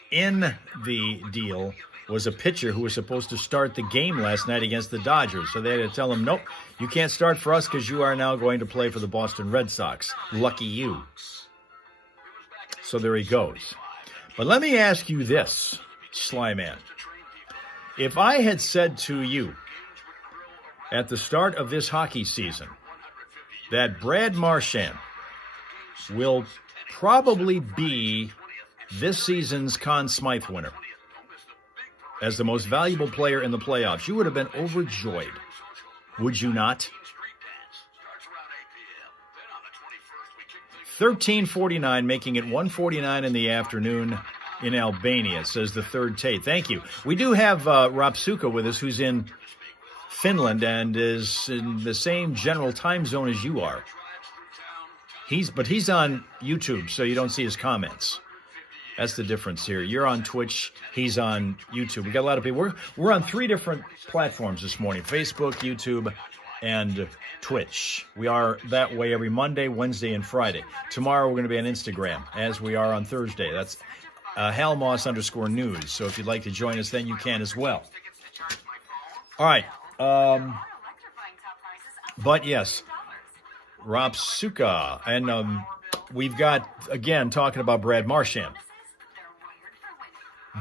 in the deal was a pitcher who was supposed to start the game last night against the Dodgers. So they had to tell him, nope, you can't start for us because you are now going to play for the Boston Red Sox. Lucky you. So there he goes. But let me ask you this, Slyman. If I had said to you at the start of this hockey season that Brad Marchand will probably be this season's Conn Smythe winner as the most valuable player in the playoffs, you would have been overjoyed. Would you not? 13:49, making it 1:49 in the afternoon in Albania, says the third Tate. Thank you. We do have Rapsuka with us, who's in Finland and is in the same general time zone as you are. He's on YouTube, so you don't see his comments. That's the difference here. You're on Twitch, he's on YouTube. We got a lot of people. We're on 3 different platforms this morning: Facebook, YouTube, and Twitch. We are that way every Monday, Wednesday, and Friday. Tomorrow we're going to be on Instagram, as we are on Thursday. That's Hal Maas _news. So if you'd like to join us, then you can as well. All right. But yes, Rapsuka. And we've got, again, talking about Brad Marchand.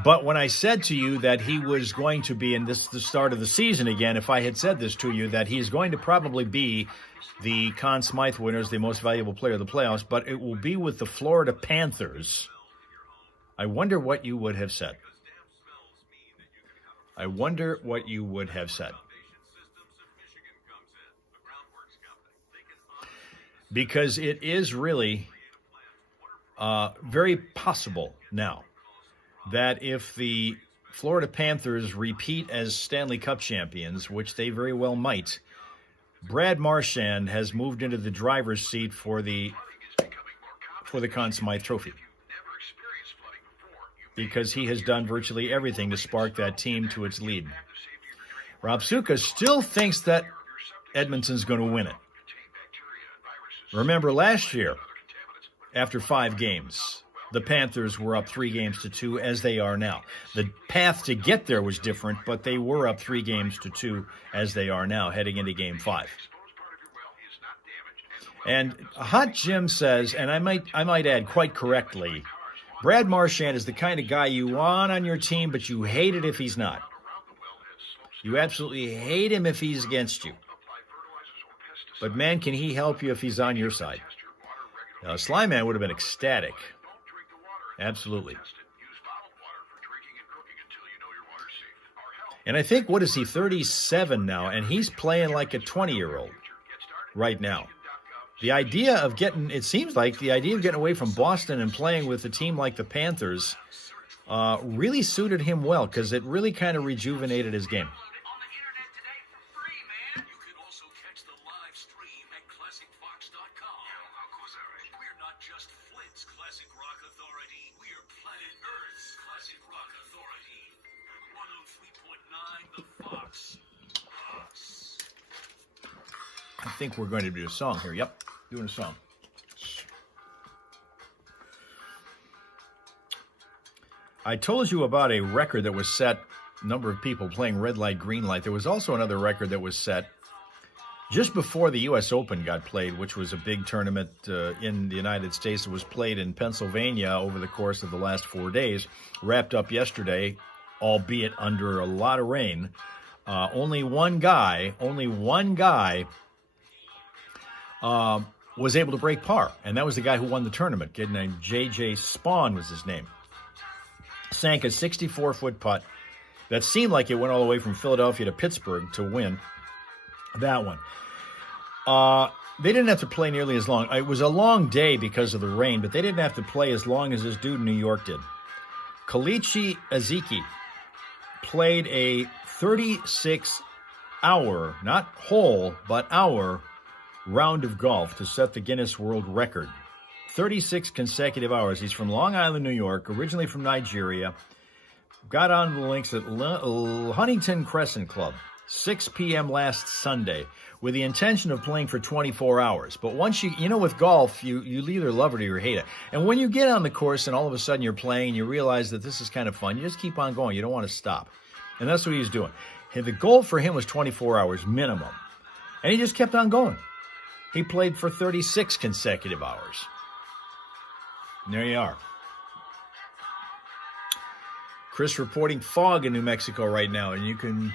But when I said to you that he was going to be, and this is the start of the season again, if I had said this to you, that he's going to probably be the Conn Smythe winner, the most valuable player of the playoffs, but it will be with the Florida Panthers, I wonder what you would have said. I wonder what you would have said. Because it is really very possible now that if the Florida Panthers repeat as Stanley Cup champions, which they very well might, Brad Marchand has moved into the driver's seat for the Conn Smythe Trophy, because he has done virtually everything to spark that team to its lead. Rapsuka still thinks that Edmonton's going to win it. Remember last year, after 5 games, the Panthers were up 3-2, as they are now. The path to get there was different, but they were up 3-2, as they are now, heading into Game 5. And Hot Jim says, and I might add quite correctly, Brad Marchand is the kind of guy you want on your team, but you hate it if he's not. You absolutely hate him if he's against you. But man, can he help you if he's on your side. Now, Slyman would have been ecstatic. Absolutely. And I think, what is he, 37 now, and he's playing like a 20-year-old right now. The idea of getting away from Boston and playing with a team like the Panthers really suited him well, because it really kind of rejuvenated his game. I think we're going to do a song here. Yep, doing a song. I told you about a record that was set, number of people playing red light, green light. There was also another record that was set just before the U.S. Open got played, which was a big tournament in the United States. It was played in Pennsylvania over the course of the last 4 days, wrapped up yesterday, albeit under a lot of rain. Only one guy was able to break par, and that was the guy who won the tournament. A kid named J.J. Spawn was his name. Sank a 64-foot putt that seemed like it went all the way from Philadelphia to Pittsburgh to win that one. They didn't have to play nearly as long. It was a long day because of the rain, but they didn't have to play as long as this dude in New York did. Kalichi Aziki played a 36-hour, not hole, but hour round of golf to set the Guinness World Record. 36 consecutive hours. He's from Long Island, New York, originally from Nigeria. Got on the links at Huntington Crescent Club, 6 p.m. last Sunday, with the intention of playing for 24 hours. But once with golf, you either love it or you hate it. And when you get on the course and all of a sudden you're playing and you realize that this is kind of fun, you just keep on going. You don't want to stop. And that's what he was doing. The goal for him was 24 hours minimum. And he just kept on going. He played for 36 consecutive hours. And there you are. Chris reporting fog in New Mexico right now, and you can,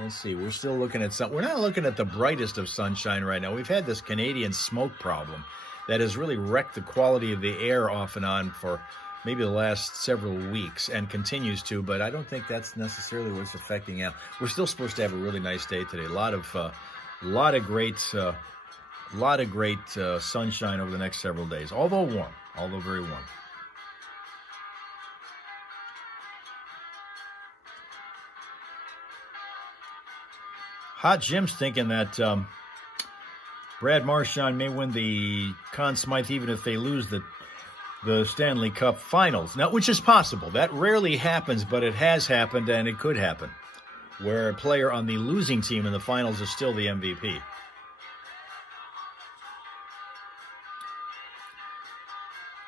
let's see, we're still looking at we're not looking at the brightest of sunshine right now. We've had this Canadian smoke problem that has really wrecked the quality of the air off and on for maybe the last several weeks and continues to, but I don't think that's necessarily what's affecting it. We're still supposed to have a really nice day today. A lot of great sunshine over the next several days, although very warm. Hot Jim's thinking that Brad Marchand may win the Conn Smythe even if they lose the Stanley Cup Finals. Now, which is possible. That rarely happens, but it has happened and it could happen, where a player on the losing team in the finals is still the MVP.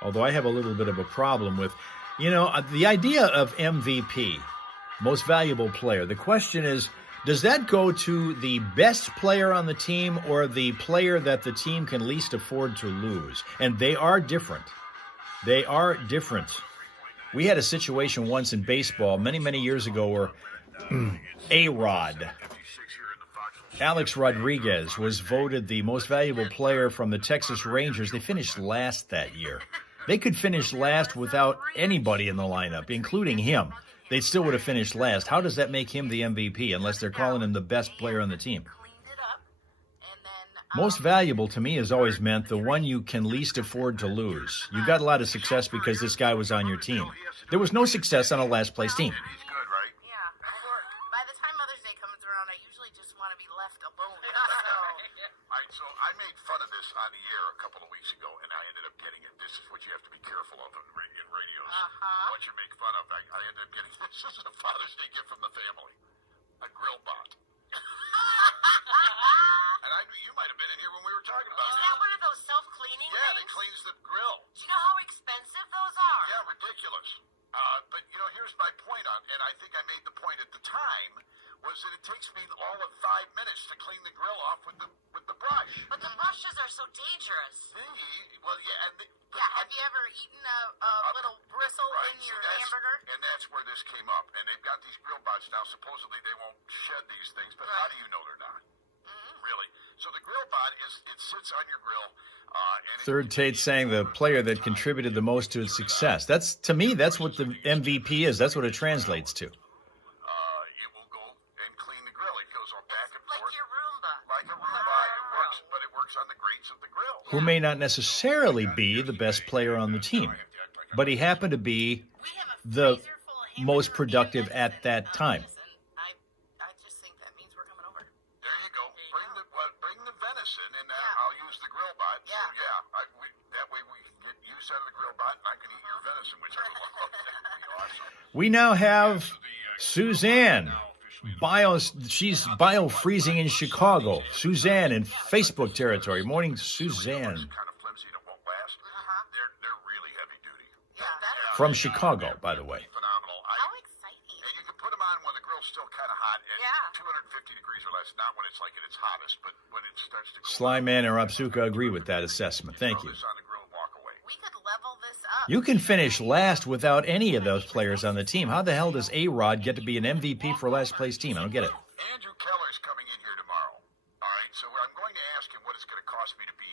Although I have a little bit of a problem with, the idea of MVP, most valuable player. The question is, does that go to the best player on the team or the player that the team can least afford to lose? And they are different. They are different. We had a situation once in baseball many, many years ago where A-Rod, Alex Rodriguez, was voted the most valuable player from the Texas Rangers. They finished last that year. They could finish last without anybody in the lineup, including him. They still would have finished last. How does that make him the MVP unless they're calling him the best player on the team? Most valuable to me has always meant the one you can least afford to lose. You got a lot of success because this guy was on your team. There was no success on a last place team. He's good, right? Yeah. By the time Mother's Day comes around, I usually just want to be left alone. So I made fun of this on the air a couple of weeks ago, and I ended up getting it. This is what you have to be careful of in radios. What you make fun of, I ended up getting this as a Father's Day gift from the family. A grill bot. And you might have been in here when we were talking about Is it. that one of those self-cleaning Yeah, things? it cleans the grill. Do you know how expensive those are? Yeah, ridiculous. But, here's my point and I think I made the point at the time, was that it takes me all of 5 minutes to clean the grill off with the brush. But the brushes are so dangerous. Well, yeah. Have you ever eaten a little bristle in your hamburger? And that's where this came up. And they've got these grill bots now. Supposedly they won't shed these things, but how do you know they're not? Really? So the grill bot it sits on your grill. Third Tate saying the player that contributed the most to its success. That's, to me, that's what the MVP is. That's what it translates to. It will go and clean the grill. It goes on back and forth. Like your Roomba. Like a Roomba. It works, but it works on the grates of the grill. Who may not necessarily be the best player on the team, but he happened to be the most productive at that time. I just think that means we're coming over. There you go. Bring the venison, and I'll use the grill bot. So, that way we can get use out of the grill bot, and I can eat your venison, whichever one. That would be awesome. We now have Suzanne. She's bio-freezing in Chicago. Suzanne in Facebook territory. Morning, Suzanne. Kind of flimsy and it won't last. They're really heavy duty. Yeah, From Chicago, by the way. Phenomenal. how exciting. And you can put them on when the grill's still kind of hot at 250 degrees or less. Not when it's like at its hottest, but when it starts to cool. Sly Man and Rapsuka agree with that assessment. Thank you. Throw this on the grill and walk away. We could level this up. You can finish last without any of those players on the team. How the hell does A-Rod get to be an MVP for a last place team? I don't get it. Andrew Keller's coming in here tomorrow. All right, so I'm going to ask him what it's going to cost me to be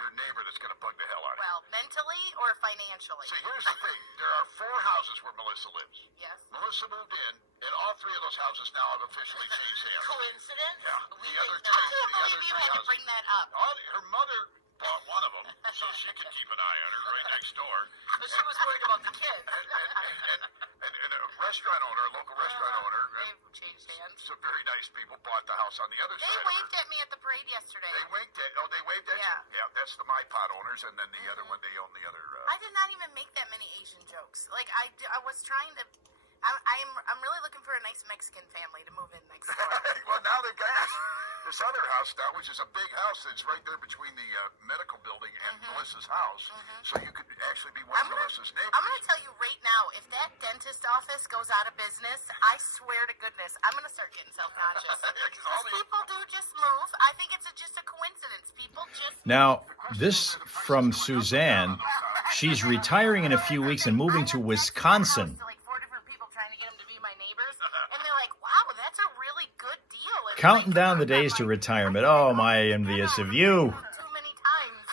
your neighbor that's going to bug the hell out of you. Well, mentally or financially? See, here's the thing. There are 4 houses where Melissa lives. Yes. Melissa moved in, And all three of those houses now have officially changed hands. Coincidence? Yeah. We The think other not. I can't believe you had to bring that up. Her mother bought one of them so she could keep an eye on her right next door. But she was worried about the kids. And a restaurant owner, a local restaurant owner, They've changed hands. some very nice people bought the house on the other They side. waved at me at the parade yesterday. They winked at. Oh, they waved at Yeah. you. Yeah, that's the My Pot owners, and then the other one they own the other. I did not even make that many Asian jokes. Like I was trying to. I'm really looking for a nice Mexican family to move in next door. Well, now they've got this other house now, which is a big house that's right there between the medical building and Melissa's house. So you could actually be one of Melissa's neighbors. I'm going to tell you right now, if that dentist office goes out of business, I swear to goodness, I'm going to start getting self-conscious. Because people do just move. I think it's just a coincidence. People just Now, this from Suzanne. She's retiring in a few weeks and moving to Wisconsin. To like 4 different people trying to get them to be my neighbors. And they're like, wow, that's a really good deal. It's Counting like, down the days to retirement. Oh, my envious of you. too many times.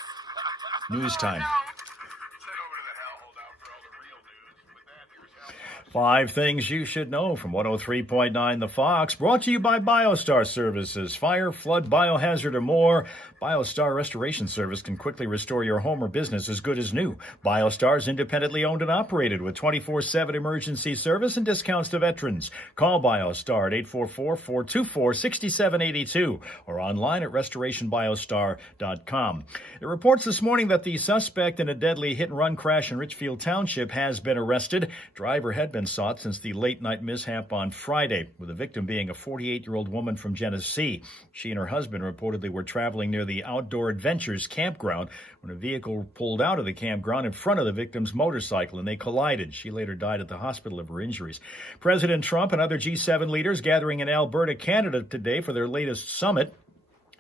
News time. Head over to the Hal Holdout for all the real news. With that, here's Hal. 5 things you should know from 103.9 The Fox. Brought to you by BioStar Services. Fire, flood, biohazard, or more. BioStar Restoration Service can quickly restore your home or business as good as new. BioStar is independently owned and operated with 24/7 emergency service and discounts to veterans. Call BioStar at 844-424-6782 or online at restorationbiostar.com. It reports this morning that the suspect in a deadly hit-and-run crash in Richfield Township has been arrested. Driver had been sought since the late-night mishap on Friday, with the victim being a 48-year-old woman from Genesee. She and her husband reportedly were traveling near the Outdoor Adventures campground when a vehicle pulled out of the campground in front of the victim's motorcycle and they collided. She later died at the hospital of her injuries. President Trump and other G7 leaders gathering in Alberta, Canada today for their latest summit.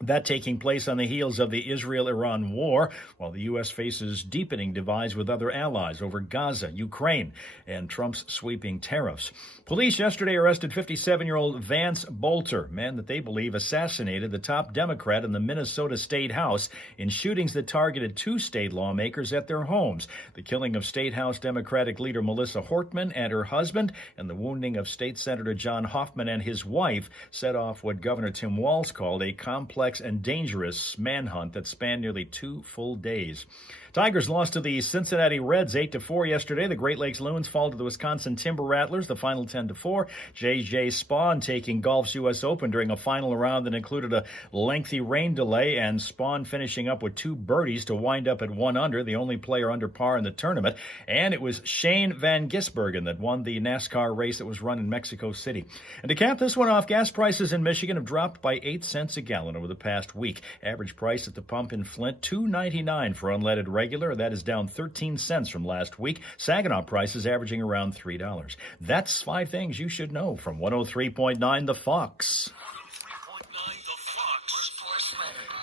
That taking place on the heels of the Israel-Iran war, while the U.S. faces deepening divides with other allies over Gaza, Ukraine, and Trump's sweeping tariffs. Police yesterday arrested 57-year-old Vance Bolter, man that they believe assassinated the top Democrat in the Minnesota State House in shootings that targeted 2 state lawmakers at their homes. The killing of State House Democratic leader Melissa Hortman and her husband, and the wounding of State Senator John Hoffman and his wife set off what Governor Tim Walz called a complex and dangerous manhunt that spanned nearly 2 full days. Tigers lost to the Cincinnati Reds 8-4 yesterday. The Great Lakes Loons fall to the Wisconsin Timber Rattlers, the final 10-4. J.J. Spawn taking golf's U.S. Open during a final round that included a lengthy rain delay, and Spawn finishing up with 2 birdies to wind up at 1 under, the only player under par in the tournament. And it was Shane Van Gisbergen that won the NASCAR race that was run in Mexico City. And to cap this one off, gas prices in Michigan have dropped by 8 cents a gallon over the past week. Average price at the pump in Flint, $2.99 for unleaded regular. That is down 13 cents from last week. Saginaw prices averaging around $3. That's 5 things you should know from 103.9 The Fox.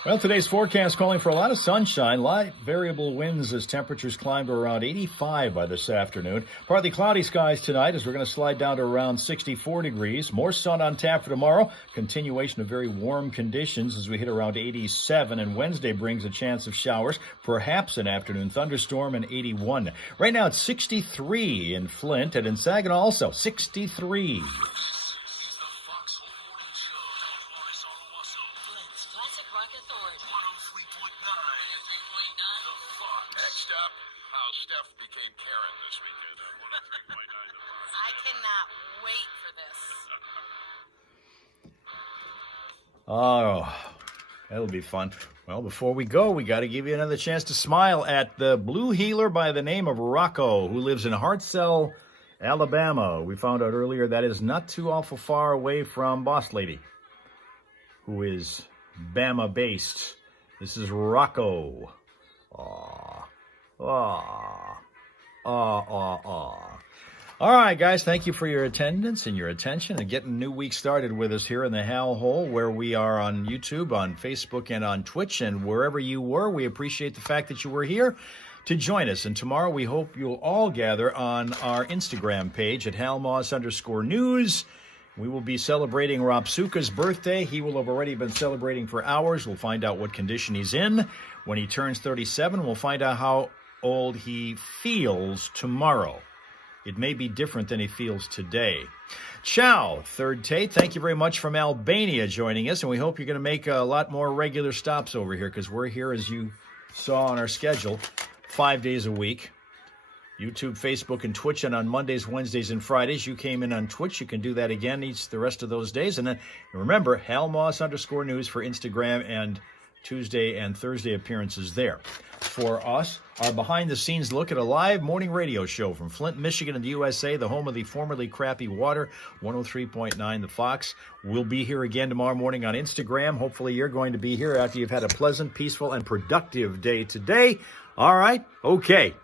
Well, today's forecast calling for a lot of sunshine, light variable winds as temperatures climb to around 85 by this afternoon. Partly cloudy skies tonight as we're going to slide down to around 64 degrees. More sun on tap for tomorrow. Continuation of very warm conditions as we hit around 87. And Wednesday brings a chance of showers, perhaps an afternoon thunderstorm, and 81. Right now it's 63 in Flint, and in Saginaw also 63. Next up, how Steph became Karen this weekend on 103.9 The Fox. I cannot wait for this. Oh, that'll be fun. Well, before we go, we got to give you another chance to smile at the blue healer by the name of Rocco, who lives in Hartselle, Alabama. We found out earlier that is not too awful far away from Boss Lady, who is Bama-based. This is Rocco. Aw. Aw. Aw, aw, aw. All right, guys, thank you for your attendance and your attention and getting a new week started with us here in the Hal Hole, where we are on YouTube, on Facebook, and on Twitch. And wherever you were, we appreciate the fact that you were here to join us. And tomorrow, we hope you'll all gather on our Instagram page at @HalMaas_news. We will be celebrating Rapsuka's birthday. He will have already been celebrating for hours. We'll find out what condition he's in. When he turns 37, we'll find out how old he feels tomorrow. It may be different than he feels today. Ciao, Third Tate. Thank you very much from Albania joining us, and we hope you're going to make a lot more regular stops over here because we're here, as you saw on our schedule, 5 days a week. YouTube, Facebook, and Twitch, and on Mondays, Wednesdays, and Fridays. You came in on Twitch. You can do that again the rest of those days. And then remember, Hal Maas _news for Instagram and Tuesday and Thursday appearances there. For us, our behind-the-scenes look at a live morning radio show from Flint, Michigan, in the USA, the home of the formerly crappy water, 103.9 The Fox. We'll be here again tomorrow morning on Instagram. Hopefully you're going to be here after you've had a pleasant, peaceful, and productive day today. All right? Okay.